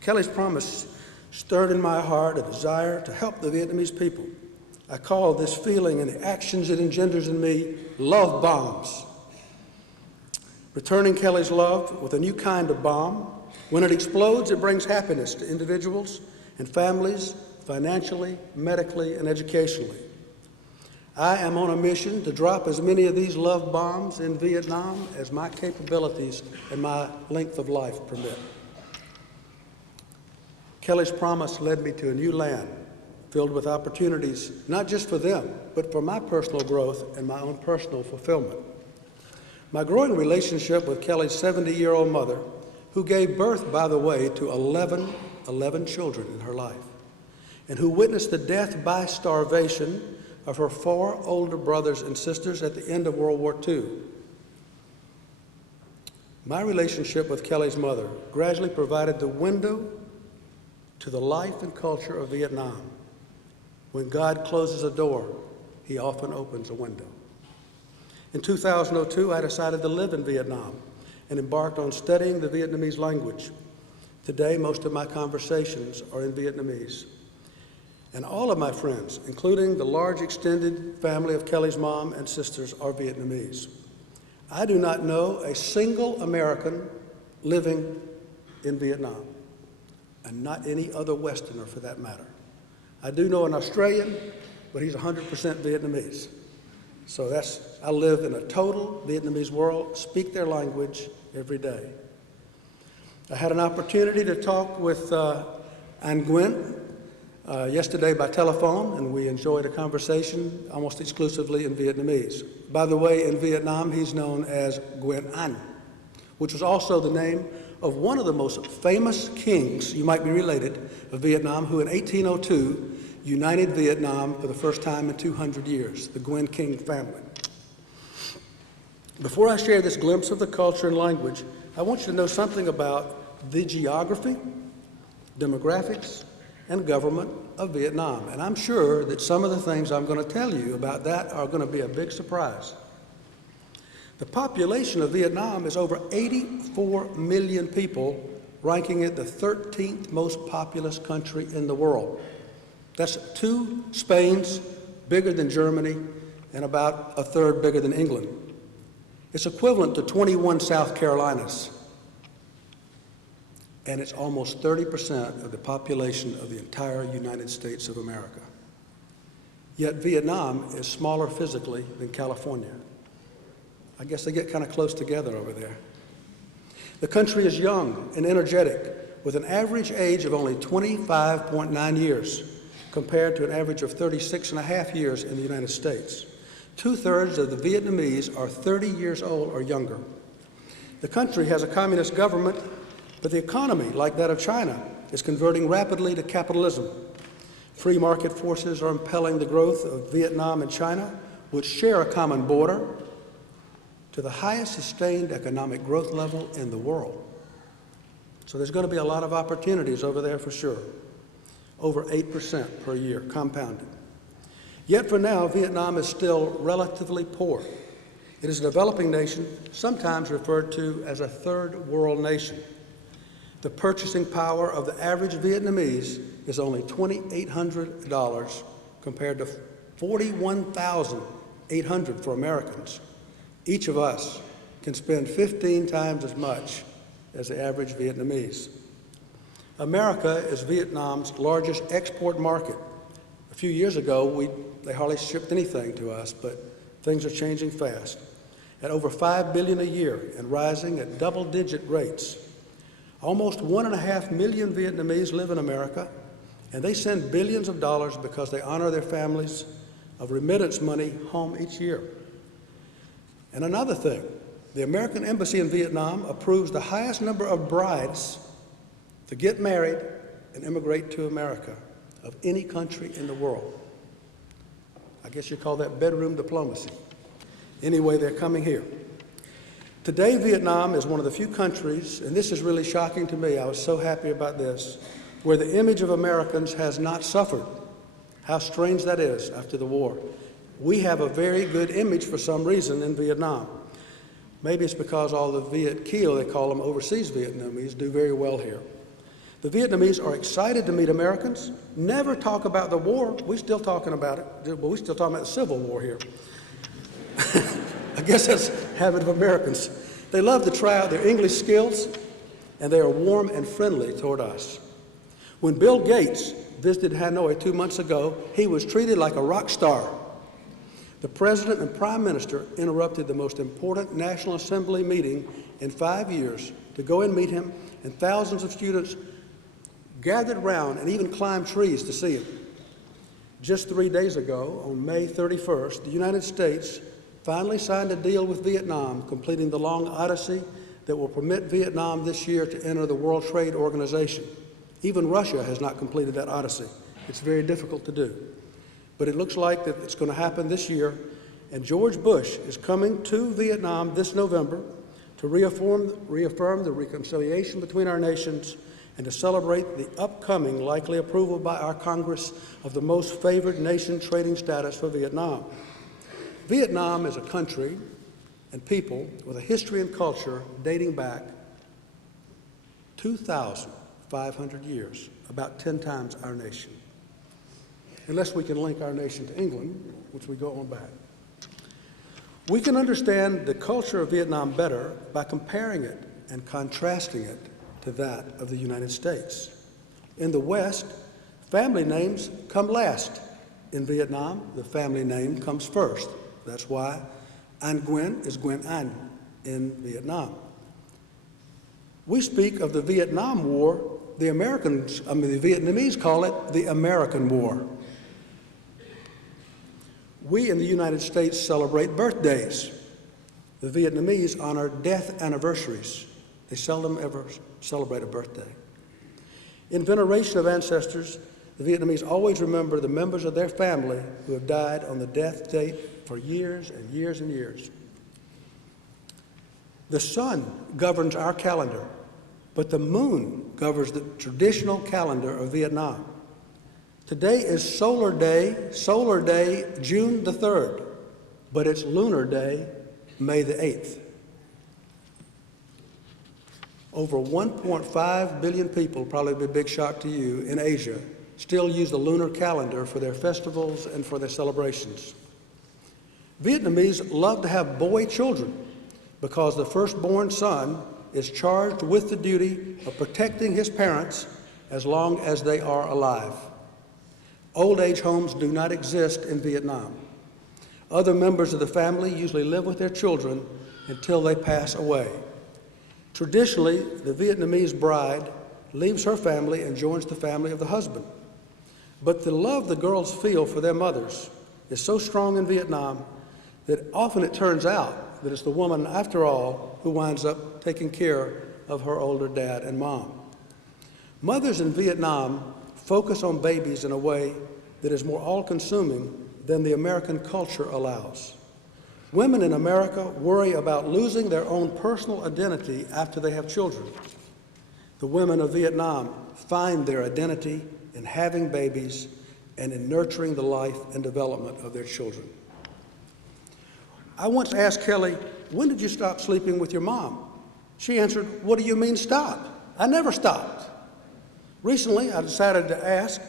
Kelly's promise stirred in my heart a desire to help the Vietnamese people. I call this feeling and the actions it engenders in me love bombs. Returning Kelly's love with a new kind of bomb. When it explodes, it brings happiness to individuals and families, financially, medically, and educationally. I am on a mission to drop as many of these love bombs in Vietnam as my capabilities and my length of life permit. Kelly's promise led me to a new land filled with opportunities, not just for them, but for my personal growth and my own personal fulfillment. My growing relationship with Kelly's 70-year-old mother, who gave birth, by the way, to 11 children in her life, and who witnessed the death by starvation of her 4 older brothers and sisters at the end of World War II. My relationship with Kelly's mother gradually provided the window to the life and culture of Vietnam. When God closes a door, he often opens a window. In 2002, I decided to live in Vietnam and embarked on studying the Vietnamese language. Today, most of my conversations are in Vietnamese. And all of my friends, including the large extended family of Kelly's mom and sisters, are Vietnamese. I do not know a single American living in Vietnam, and not any other Westerner for that matter. I do know an Australian, but he's 100% Vietnamese. So I live in a total Vietnamese world, speak their language every day. I had an opportunity to talk with An Nguyen, yesterday by telephone, and we enjoyed a conversation almost exclusively in Vietnamese. By the way, in Vietnam, he's known as Nguyen Anh, which was also the name of one of the most famous kings, you might be related, of Vietnam, who in 1802 united Vietnam for the first time in 200 years, the Nguyen King family. Before I share this glimpse of the culture and language, I want you to know something about the geography, demographics, and government of Vietnam. And I'm sure that some of the things I'm going to tell you about that are going to be a big surprise. The population of Vietnam is over 84 million people, ranking it the 13th most populous country in the world. That's 2 Spains bigger than Germany and about a third bigger than England. It's equivalent to 21 South Carolinas. And it's almost 30% of the population of the entire United States of America. Yet Vietnam is smaller physically than California. I guess they get kind of close together over there. The country is young and energetic, with an average age of only 25.9 years, compared to an average of 36.5 years in the United States. 2/3 of the Vietnamese are 30 years old or younger. The country has a communist government, but the economy, like that of China, is converting rapidly to capitalism. Free market forces are impelling the growth of Vietnam and China, which share a common border, to the highest sustained economic growth level in the world. So there's going to be a lot of opportunities over there for sure. Over 8% per year, compounded. Yet for now, Vietnam is still relatively poor. It is a developing nation, sometimes referred to as a third world nation. The purchasing power of the average Vietnamese is only $2,800 compared to $41,800 for Americans. Each of us can spend 15 times as much as the average Vietnamese. America is Vietnam's largest export market. A few years ago, they hardly shipped anything to us, but things are changing fast. At over $5 billion a year and rising at double-digit rates. Almost 1.5 million Vietnamese live in America, and they send billions of dollars because they honor their families of remittance money home each year. And another thing, the American Embassy in Vietnam approves the highest number of brides to get married and immigrate to America of any country in the world. I guess you call that bedroom diplomacy. Anyway, they're coming here. Today, Vietnam is one of the few countries, and this is really shocking to me, I was so happy about this, where the image of Americans has not suffered. How strange that is after the war. We have a very good image for some reason in Vietnam. Maybe it's because all the Viet Kieu, they call them overseas Vietnamese, do very well here. The Vietnamese are excited to meet Americans, never talk about the war. We're still talking about it, but we're still talking about the Civil War here. I guess that's a habit of Americans. They love to try out their English skills, and they are warm and friendly toward us. When Bill Gates visited Hanoi 2 months ago, he was treated like a rock star. The President and Prime Minister interrupted the most important National Assembly meeting in 5 years to go and meet him, and thousands of students gathered around and even climbed trees to see him. Just 3 days ago, on May 31st, the United States finally signed a deal with Vietnam, completing the long odyssey that will permit Vietnam this year to enter the World Trade Organization. Even Russia has not completed that odyssey. It's very difficult to do. But it looks like that it's going to happen this year, and George Bush is coming to Vietnam this November to reaffirm the reconciliation between our nations and to celebrate the upcoming likely approval by our Congress of the most favored nation trading status for Vietnam. Vietnam is a country and people with a history and culture dating back 2,500 years, about 10 times our nation. Unless we can link our nation to England, which we go on back. We can understand the culture of Vietnam better by comparing it and contrasting it to that of the United States. In the West, family names come last. In Vietnam, the family name comes first. That's why Anh Nguyen is Nguyen Anh in Vietnam. We speak of the Vietnam War the Vietnamese call it the American War. We in the United States celebrate birthdays. The Vietnamese honor death anniversaries. They seldom ever celebrate a birthday. In veneration of ancestors, the Vietnamese always remember the members of their family who have died on the death date for years and years and years. The sun governs our calendar, but the moon governs the traditional calendar of Vietnam. Today is Solar Day, June the 3rd, but it's Lunar Day, May the 8th. Over 1.5 billion people, probably be a big shock to you, in Asia, still use the lunar calendar for their festivals and for their celebrations. Vietnamese love to have boy children because the firstborn son is charged with the duty of protecting his parents as long as they are alive. Old age homes do not exist in Vietnam. Other members of the family usually live with their children until they pass away. Traditionally, the Vietnamese bride leaves her family and joins the family of the husband. But the love the girls feel for their mothers is so strong in Vietnam that often it turns out that it's the woman, after all, who winds up taking care of her older dad and mom. Mothers in Vietnam focus on babies in a way that is more all-consuming than the American culture allows. Women in America worry about losing their own personal identity after they have children. The women of Vietnam find their identity in having babies and in nurturing the life and development of their children. I once asked Kelly, "When did you stop sleeping with your mom?" She answered, "What do you mean stop? I never stopped." Recently, I decided to ask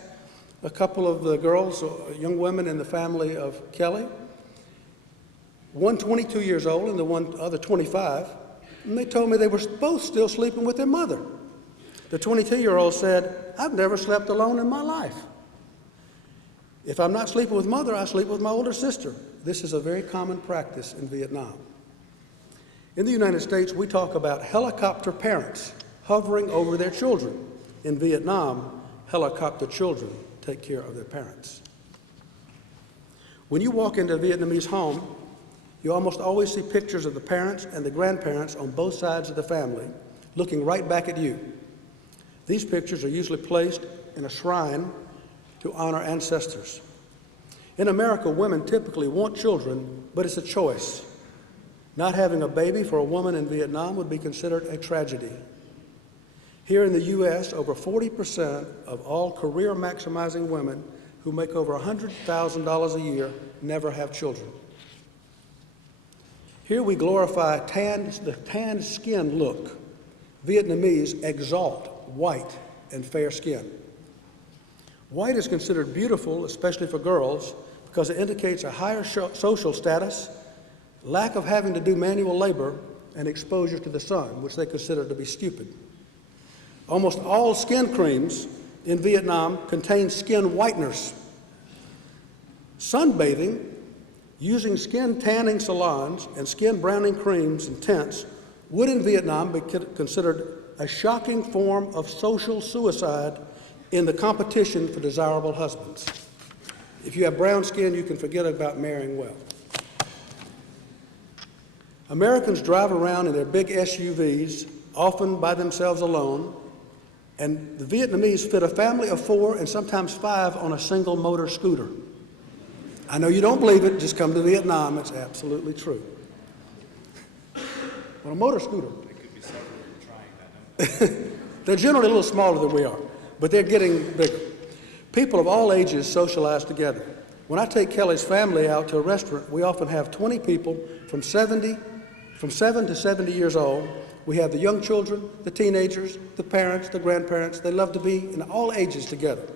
a couple of the girls, young women in the family of Kelly, one 22 years old and the one other 25, and they told me they were both still sleeping with their mother. The 22-year-old said, "I've never slept alone in my life. If I'm not sleeping with mother, I sleep with my older sister." This is a very common practice in Vietnam. In the United States, we talk about helicopter parents hovering over their children. In Vietnam, helicopter children take care of their parents. When you walk into a Vietnamese home, you almost always see pictures of the parents and the grandparents on both sides of the family looking right back at you. These pictures are usually placed in a shrine to honor ancestors. In America, women typically want children, but it's a choice. Not having a baby for a woman in Vietnam would be considered a tragedy. Here in the U.S., over 40% of all career-maximizing women who make over $100,000 a year never have children. Here we glorify the tanned skin look. Vietnamese exalt white and fair skin. White is considered beautiful, especially for girls, because it indicates a higher social status, lack of having to do manual labor, and exposure to the sun, which they consider to be stupid. Almost all skin creams in Vietnam contain skin whiteners. Sunbathing, using skin tanning salons and skin browning creams and tints, would in Vietnam be considered a shocking form of social suicide in the competition for desirable husbands. If you have brown skin, you can forget about marrying well. Americans drive around in their big SUVs, often by themselves alone, and the Vietnamese fit a family of 4 and sometimes 5 on a single motor scooter. I know you don't believe it, just come to Vietnam, it's absolutely true. On a motor scooter. They could be suffering trying that. They're generally a little smaller than we are, but they're getting bigger. People of all ages socialize together. When I take Kelly's family out to a restaurant, we often have 20 people from 7 to 70 years old. We have the young children, the teenagers, the parents, the grandparents. They love to be in all ages together.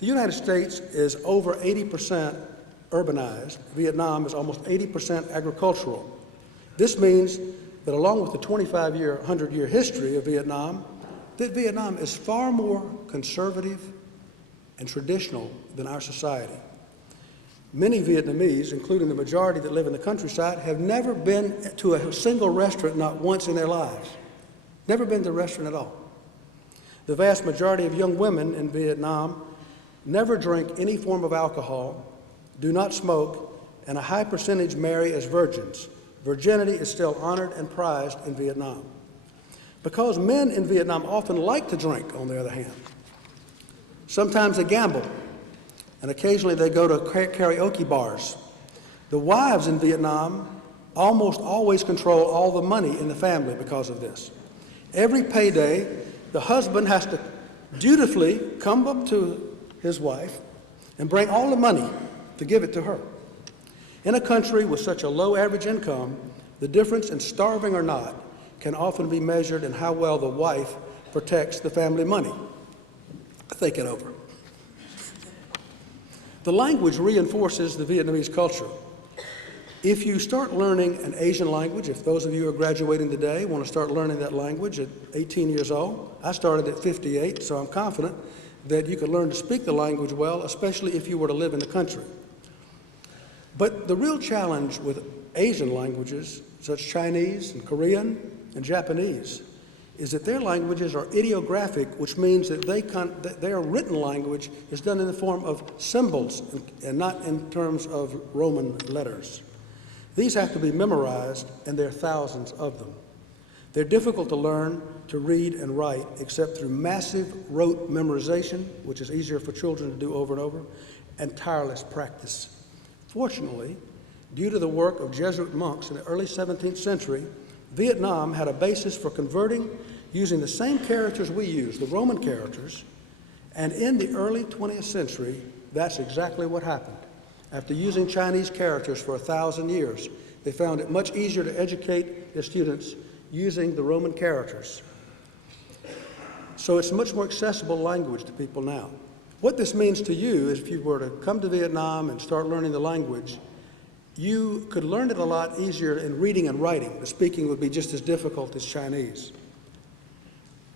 The United States is over 80% urbanized. Vietnam is almost 80% agricultural. This means that along with the 25-year, 100-year history of Vietnam, that Vietnam is far more conservative and traditional than our society. Many Vietnamese, including the majority that live in the countryside, have never been to a single restaurant, not once in their lives. Never been to a restaurant at all. The vast majority of young women in Vietnam never drink any form of alcohol, do not smoke, and a high percentage marry as virgins. Virginity is still honored and prized in Vietnam. Because men in Vietnam often like to drink, on the other hand. Sometimes they gamble, and occasionally they go to karaoke bars. The wives in Vietnam almost always control all the money in the family because of this. Every payday, the husband has to dutifully come up to his wife and bring all the money to give it to her. In a country with such a low average income, the difference in starving or not can often be measured in how well the wife protects the family money. Think it over. The language reinforces the Vietnamese culture. If you start learning an Asian language, if those of you who are graduating today want to start learning that language at 18 years old, I started at 58, so I'm confident that you could learn to speak the language well, especially if you were to live in the country. But the real challenge with Asian languages, such as Chinese and Korean and Japanese, is that their languages are ideographic, which means that their written language is done in the form of symbols and not in terms of Roman letters. These have to be memorized, and there are thousands of them. They're difficult to learn to read and write, except through massive rote memorization, which is easier for children to do over and over, and tireless practice. Fortunately, due to the work of Jesuit monks in the early 17th century, Vietnam had a basis for converting using the same characters we use, the Roman characters, and in the early 20th century, that's exactly what happened. After using Chinese characters for 1,000 years, they found it much easier to educate their students using the Roman characters. So it's a much more accessible language to people now. What this means to you is if you were to come to Vietnam and start learning the language, you could learn it a lot easier in reading and writing. The speaking would be just as difficult as Chinese.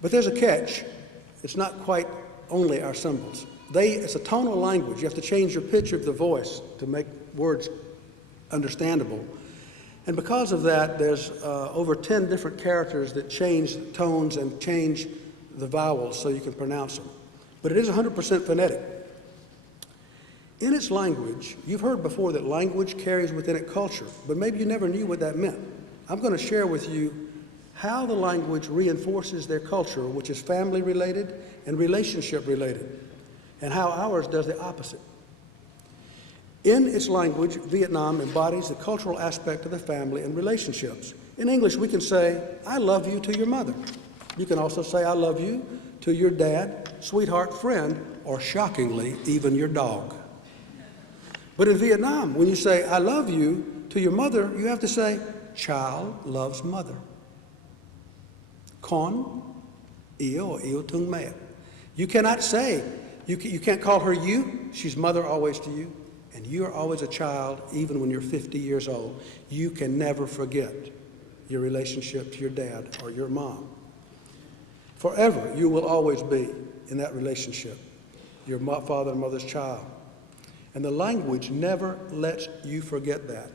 But there's a catch. It's not quite only our symbols. It's a tonal language. You have to change your pitch of the voice to make words understandable. And because of that, there's over 10 different characters that change tones and change the vowels so you can pronounce them. But it is 100% phonetic. In its language, you've heard before that language carries within it culture, but maybe you never knew what that meant. I'm going to share with you how the language reinforces their culture, which is family related and relationship related, and how ours does the opposite. In its language, Vietnam embodies the cultural aspect of the family and relationships. In English, we can say, I love you to your mother. You can also say, I love you to your dad, sweetheart, friend, or shockingly, even your dog. But in Vietnam, when you say, I love you to your mother, you have to say, child loves mother. Con yêu thương mẹ. You cannot say, you can't call her you, she's mother always to you, and you are always a child even when you're 50 years old. You can never forget your relationship to your dad or your mom. Forever, you will always be in that relationship, your father and mother's child. And the language never lets you forget that.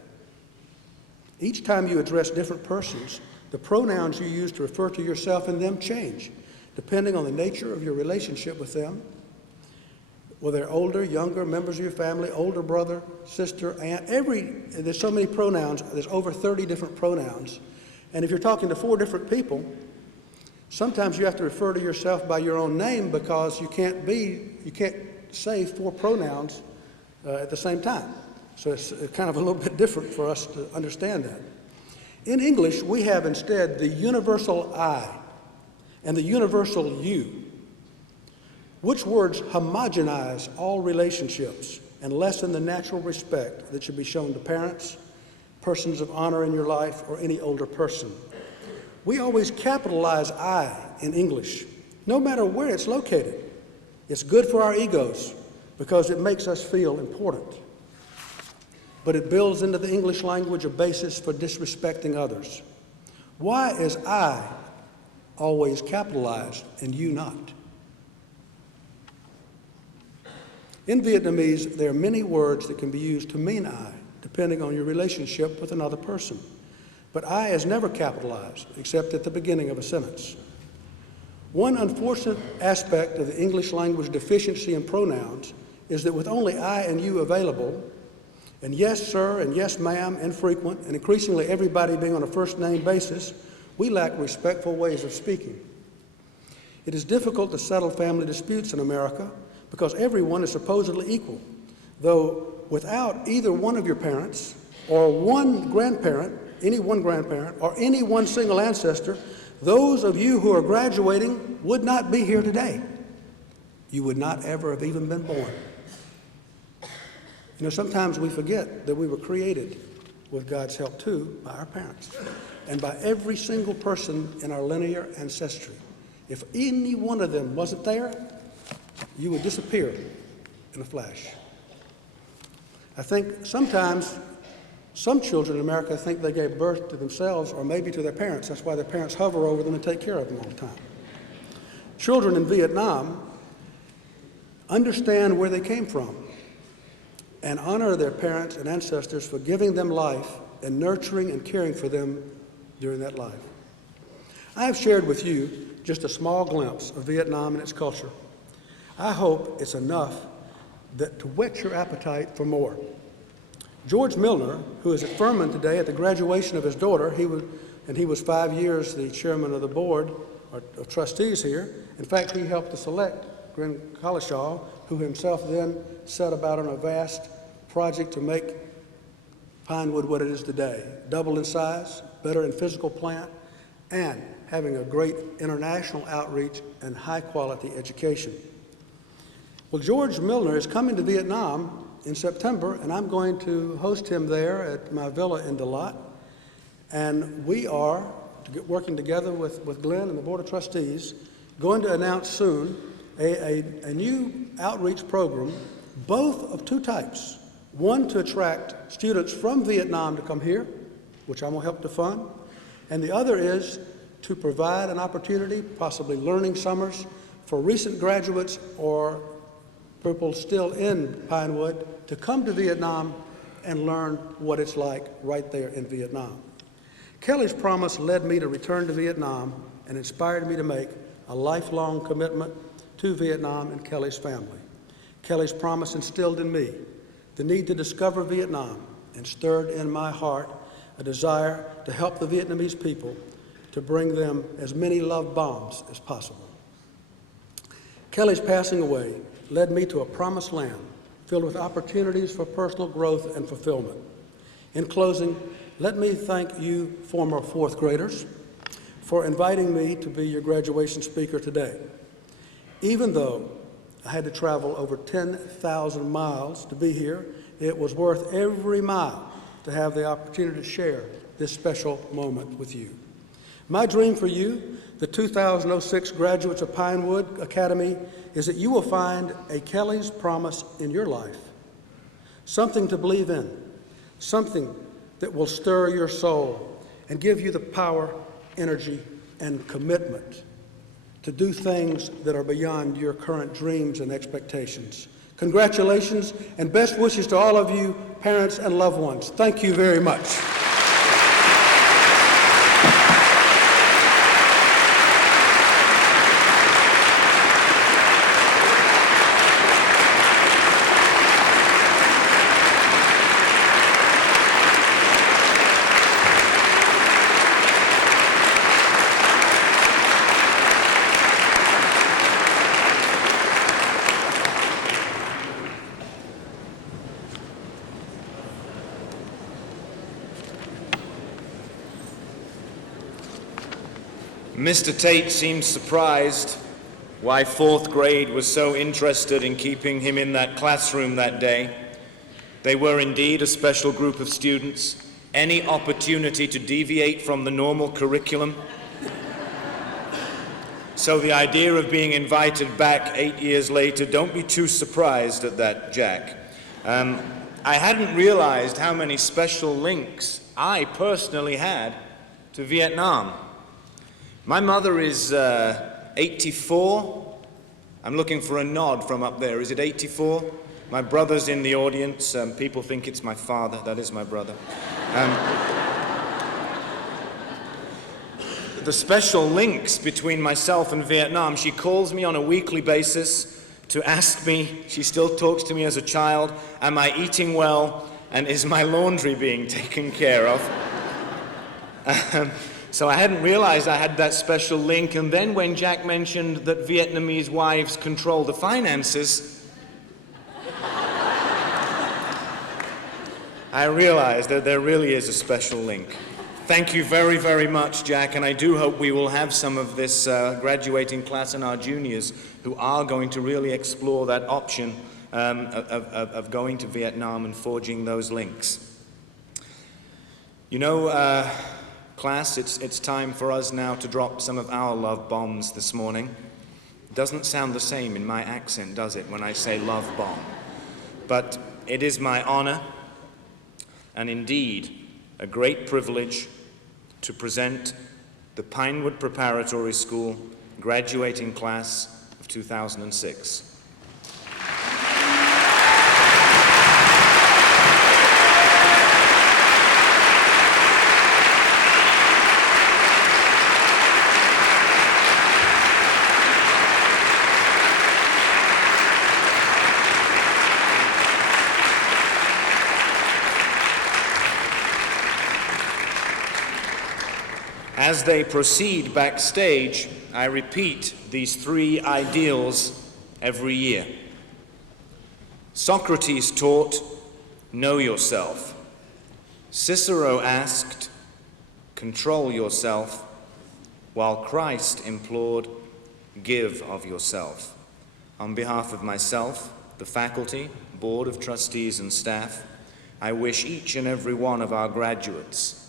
Each time you address different persons, the pronouns you use to refer to yourself and them change, depending on the nature of your relationship with them. Whether they're older, younger, members of your family, older brother, sister, aunt, there's so many pronouns, there's over 30 different pronouns. And if you're talking to 4 different people, sometimes you have to refer to yourself by your own name because you can't say 4 pronouns at the same time. So it's kind of a little bit different for us to understand that. In English, we have instead the universal I and the universal you, which words homogenize all relationships and lessen the natural respect that should be shown to parents, persons of honor in your life, or any older person. We always capitalize I in English, no matter where it's located. It's good for our egos because it makes us feel important. But it builds into the English language a basis for disrespecting others. Why is I always capitalized and you not? In Vietnamese, there are many words that can be used to mean I, depending on your relationship with another person. But I is never capitalized, except at the beginning of a sentence. One unfortunate aspect of the English language deficiency in pronouns is that with only I and you available, and yes, sir, and yes, ma'am, infrequent, and increasingly everybody being on a first-name basis, we lack respectful ways of speaking. It is difficult to settle family disputes in America because everyone is supposedly equal, though without either one of your parents or one grandparent, or any one single ancestor, those of you who are graduating would not be here today. You would not ever have even been born. You know, sometimes we forget that we were created with God's help too by our parents and by every single person in our linear ancestry. If any one of them wasn't there, you would disappear in a flash. I think sometimes some children in America think they gave birth to themselves or maybe to their parents. That's why their parents hover over them and take care of them all the time. Children in Vietnam understand where they came from and honor their parents and ancestors for giving them life and nurturing and caring for them during that life. I have shared with you just a small glimpse of Vietnam and its culture. I hope it's enough to whet your appetite for more. George Milner, who is at Furman today at the graduation of his daughter, he was 5 years the chairman of the board of trustees here. In fact, he helped to select Glenn Collishaw, who himself then set about on a vast project to make Pinewood what it is today. Double in size, better in physical plant, and having a great international outreach and high-quality education. Well, George Milner is coming to Vietnam in September, and I'm going to host him there at my villa in Dalat. And we are, working together with Glenn and the Board of Trustees, going to announce soon a new outreach program, both of two types. One to attract students from Vietnam to come here, which I'm going to help to fund, and the other is to provide an opportunity, possibly learning summers, for recent graduates or people still in Pinewood to come to Vietnam and learn what it's like right there in Vietnam. Kelly's promise led me to return to Vietnam and inspired me to make a lifelong commitment to Vietnam and Kelly's family. Kelly's promise instilled in me the need to discover Vietnam and stirred in my heart a desire to help the Vietnamese people to bring them as many love bombs as possible. Kelly's passing away led me to a promised land filled with opportunities for personal growth and fulfillment. In closing, let me thank you, former fourth graders, for inviting me to be your graduation speaker today. Even though I had to travel over 10,000 miles to be here, it was worth every mile to have the opportunity to share this special moment with you. My dream for you, the 2006 graduates of Pinewood Academy, is that you will find a Kelly's promise in your life, something to believe in, something that will stir your soul and give you the power, energy, and commitment to do things that are beyond your current dreams and expectations. Congratulations and best wishes to all of you, parents and loved ones. Thank you very much. Mr. Tate seemed surprised why fourth grade was so interested in keeping him in that classroom that day. They were indeed a special group of students. Any opportunity to deviate from the normal curriculum. So the idea of being invited back 8 years later, don't be too surprised at that, Jack. I hadn't realized how many special links I personally had to Vietnam. My mother is 84. I'm looking for a nod from up there. Is it 84? My brother's in the audience. People think it's my father. That is my brother. the special links between myself and Vietnam. She calls me on a weekly basis to ask me, she still talks to me as a child, am I eating well, and is my laundry being taken care of? So I hadn't realized I had that special link, and then when Jack mentioned that Vietnamese wives control the finances, I realized that there really is a special link. Thank you very, very much, Jack, and I do hope we will have some of this graduating class and our juniors who are going to really explore that option of going to Vietnam and forging those links. You know, class, it's time for us now to drop some of our love bombs this morning. It doesn't sound the same in my accent, does it, when I say love bomb? But it is my honor and indeed a great privilege to present the Pinewood Preparatory School graduating class of 2006. As they proceed backstage, I repeat these three ideals every year. Socrates taught, know yourself. Cicero asked, control yourself, while Christ implored, give of yourself. On behalf of myself, the faculty, board of trustees and staff, I wish each and every one of our graduates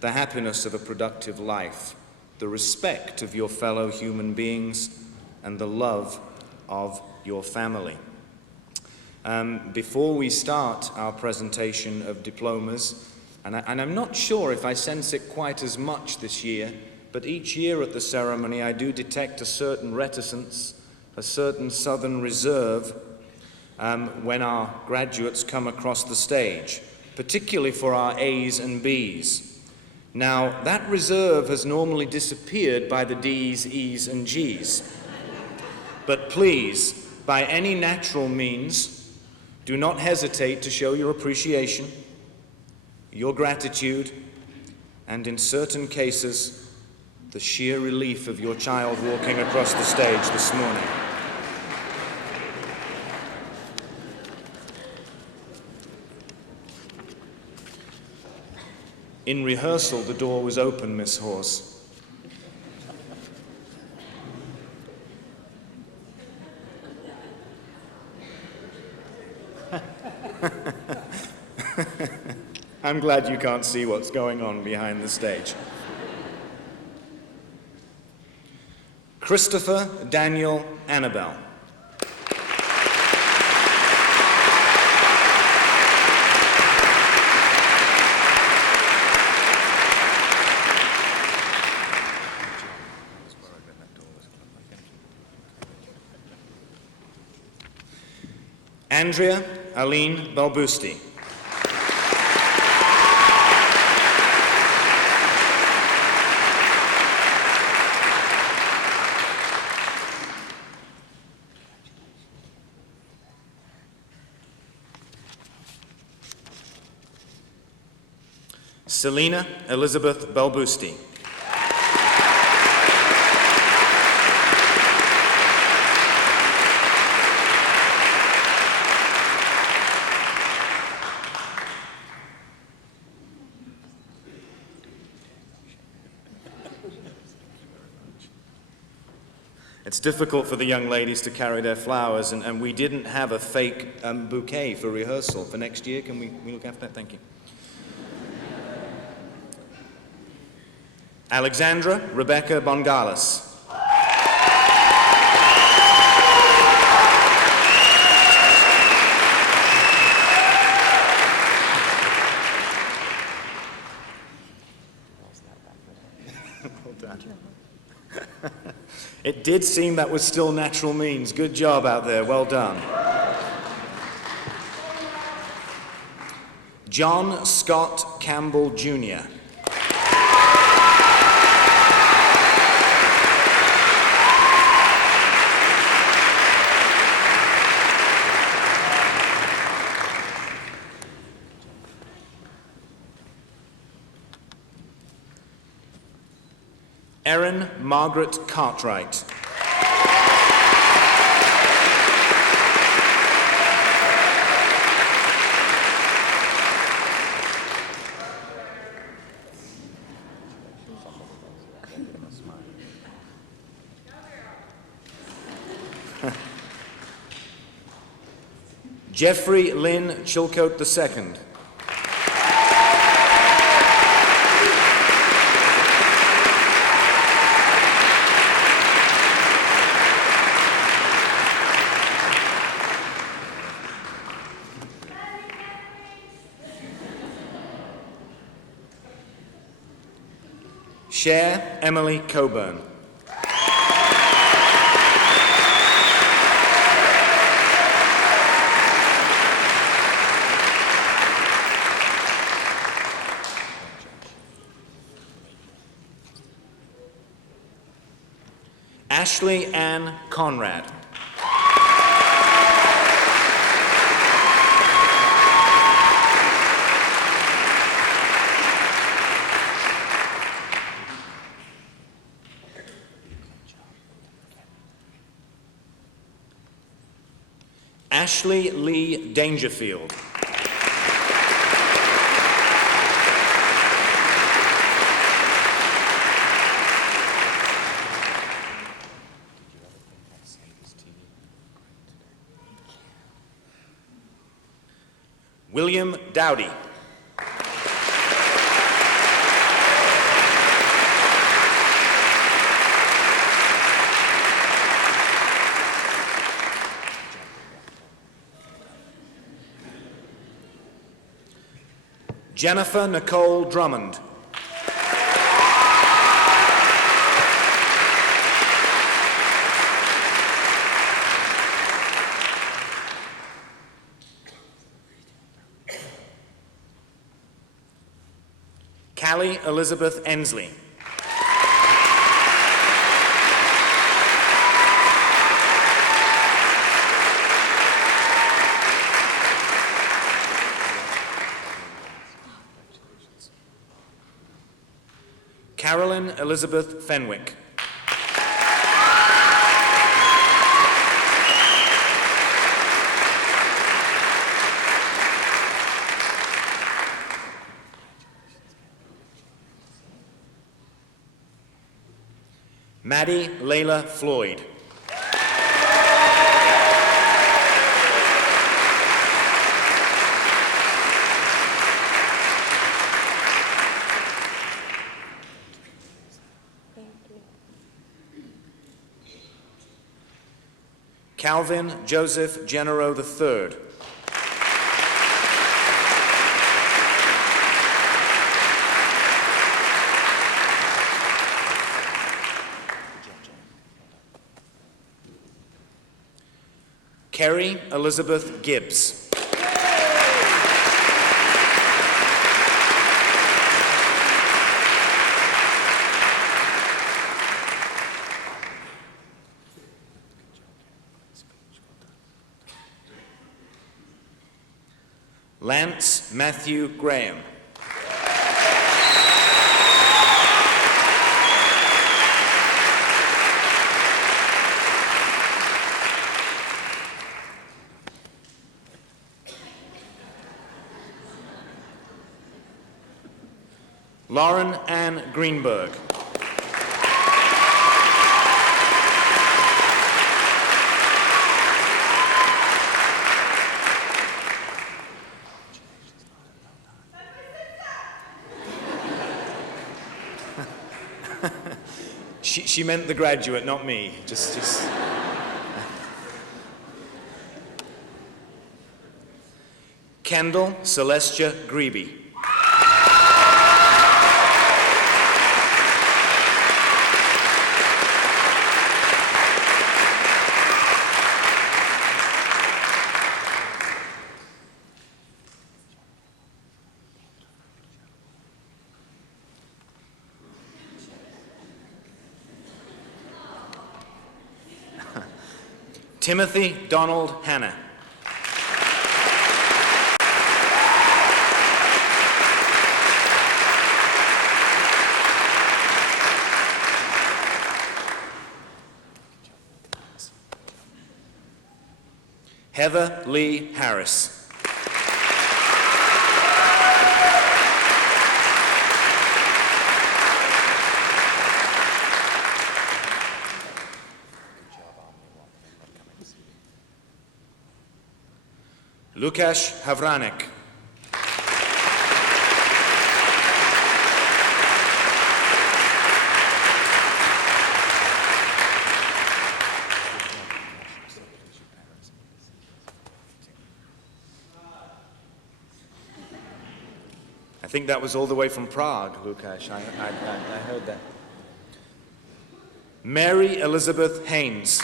the happiness of a productive life, the respect of your fellow human beings, and the love of your family. Before we start our presentation of diplomas, and I'm not sure if I sense it quite as much this year, but each year at the ceremony I do detect a certain reticence, a certain southern reserve when our graduates come across the stage, particularly for our A's and B's. Now, that reserve has normally disappeared by the D's, E's, and G's. But please, by any natural means, do not hesitate to show your appreciation, your gratitude, and in certain cases, the sheer relief of your child walking across the stage this morning. In rehearsal, the door was open, Miss Horse. I'm glad you can't see what's going on behind the stage. Christopher Daniel Annabelle. Andrea Aline Balbusti. Selena Elizabeth Balbusti. It's difficult for the young ladies to carry their flowers, and we didn't have a fake bouquet for rehearsal. For next year, can we look after that? Thank you. Alexandra Rebecca Bongalas. Well done. It did seem that was still natural means. Good job out there. Well done. John Scott Campbell, Jr. Erin Margaret Cartwright. Jeffrey Lynn Chilcote II. Cher Emily Coburn. Ashley Ann Conrad. Ashley Lee Dangerfield. William Dowdy. Jennifer Nicole Drummond. Callie Elizabeth Ensley. Carolyn Elizabeth Fenwick. Maddie Layla Floyd. Calvin Joseph Genero III. Kerry Elizabeth Gibbs. Lance Matthew Graham. Lauren Ann Greenberg. She meant the graduate, not me. Just. Kendall Celestia Greeby. Timothy Donald Hanna. Heather Lee Harris. Lukasz Havranek. I think that was all the way from Prague, Lukasz. I heard that. Mary Elizabeth Haynes.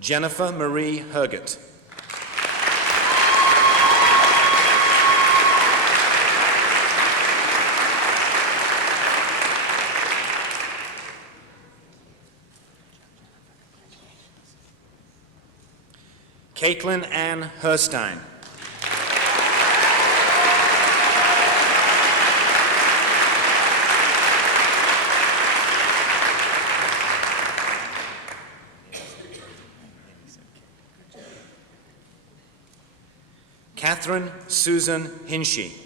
Jennifer Marie Herget. Caitlin Ann Herstein. Catherine Susan Hinsche.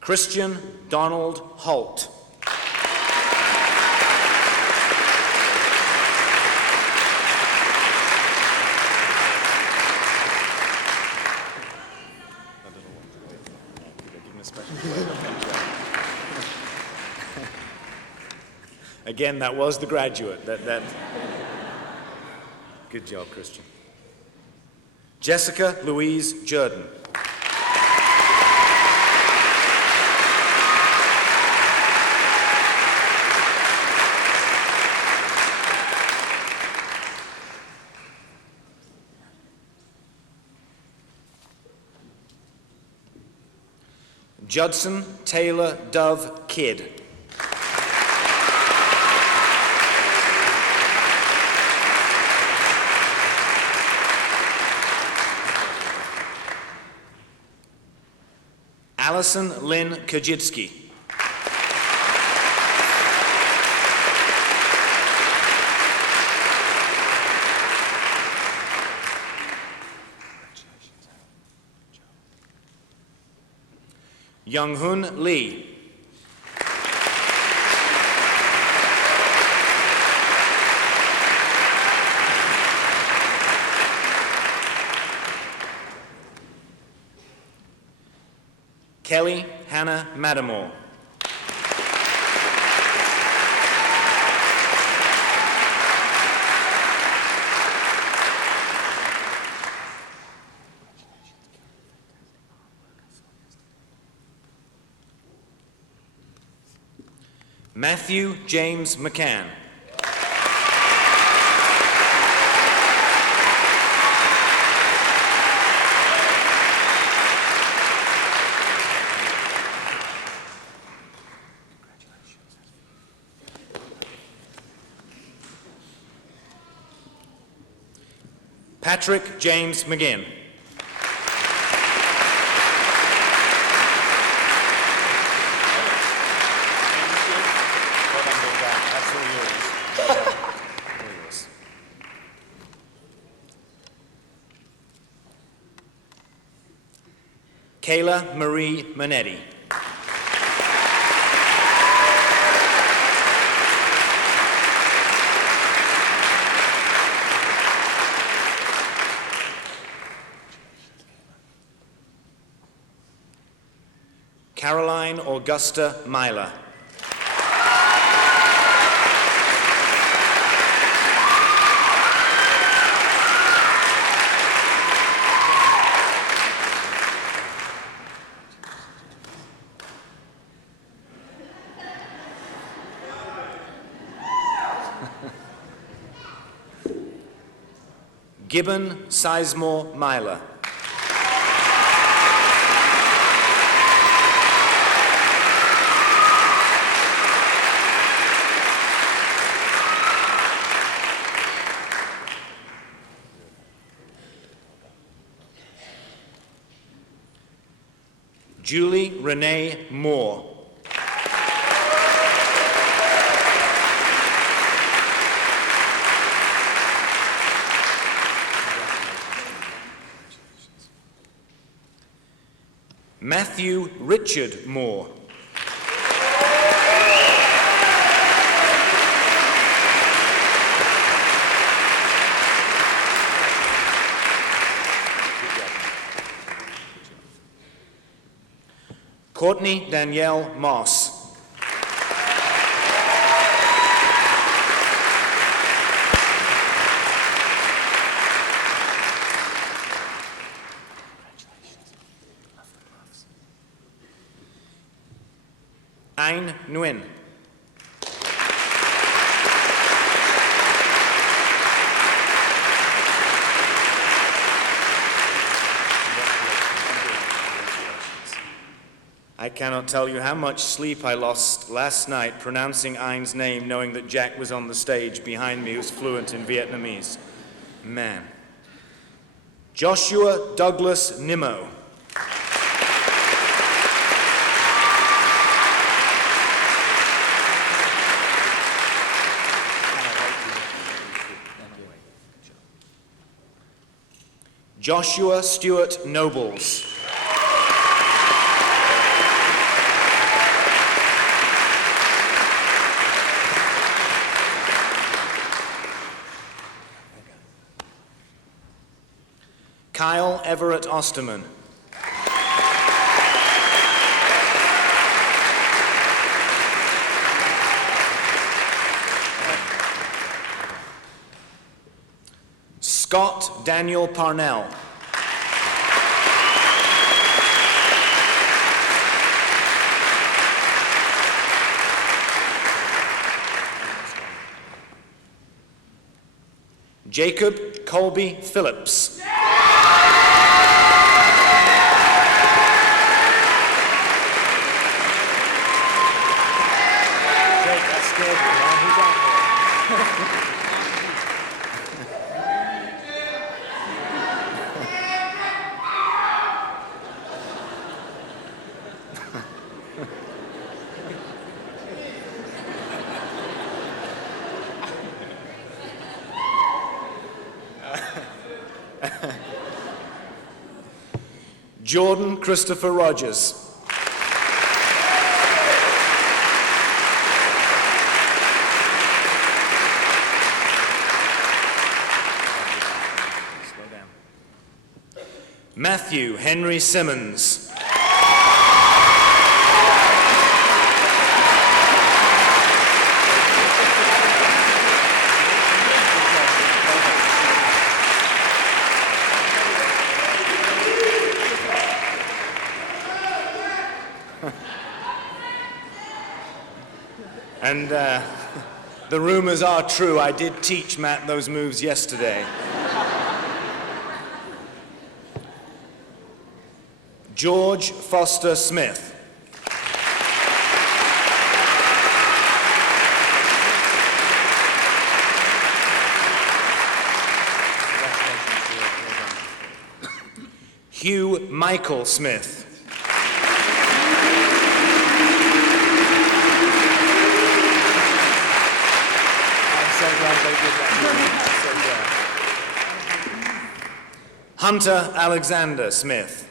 Christian Donald Holt. Again, that was the graduate. Good job, Christian. Jessica Louise Jordan. Judson Taylor Dove Kidd. Allison Lynn Kajitsky. Young-Hoon Lee. Kelly Hannah Matamore. Matthew James McCann. Patrick James McGinn. Kayla Marie Manetti. Caroline Augusta Myler. Gibbon Sizemore Myler. Julie Renee Moore. Matthew Richard Moore. Courtney Danielle Moss. Ain Nguyen. I cannot tell you how much sleep I lost last night pronouncing Ain's name, knowing that Jack was on the stage behind me who's fluent in Vietnamese. Man. Joshua Douglas Nimmo. Joshua Stewart Nobles. Kyle Everett Osterman. Scott Daniel Parnell. Jacob Colby Phillips. Jordan Christopher Rogers. Matthew Henry Simmons. And the rumors are true. I did teach Matt those moves yesterday. George Foster Smith. Hugh Michael Smith. Hunter Alexander Smith.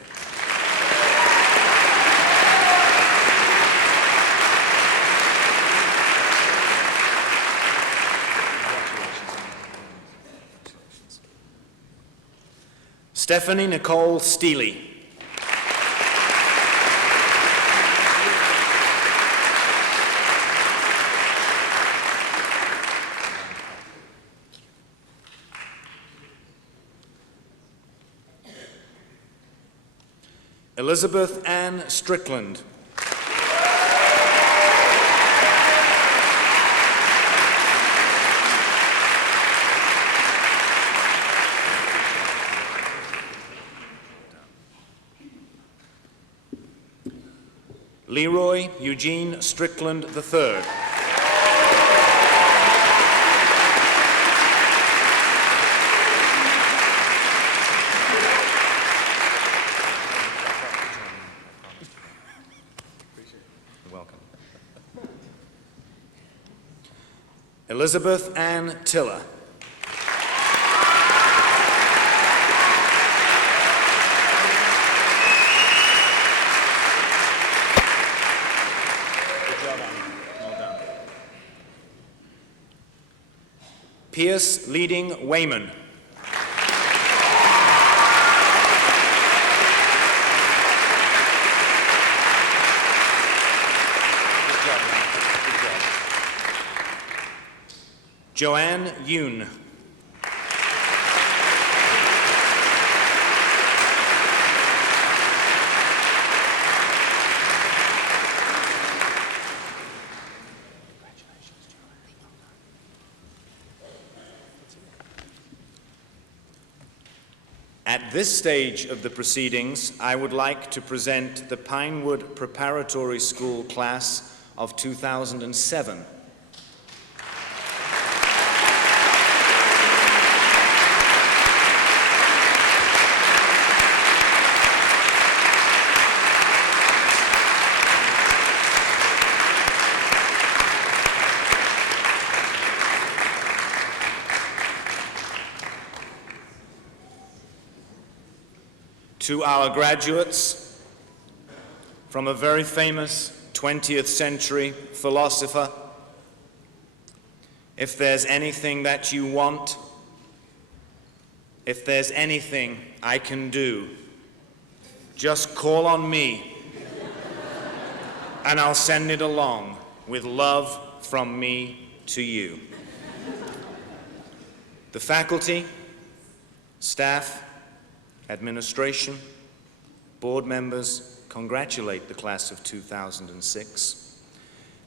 Stephanie Nicole Steely. Elizabeth Ann Strickland. Leroy Eugene Strickland III. Welcome. Elizabeth Ann Tiller. Good job, Annie. Well done. Pierce Leading Wayman. Joanne Yoon. At this stage of the proceedings, I would like to present the Pinewood Preparatory School class of 2007. To our graduates, from a very famous 20th century philosopher, if there's anything that you want, if there's anything I can do, just call on me and I'll send it along with love from me to you. The faculty, staff, administration, board members congratulate the class of 2006.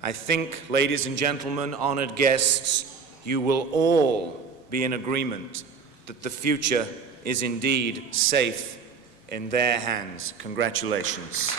I think, ladies and gentlemen, honored guests, you will all be in agreement that the future is indeed safe in their hands. Congratulations.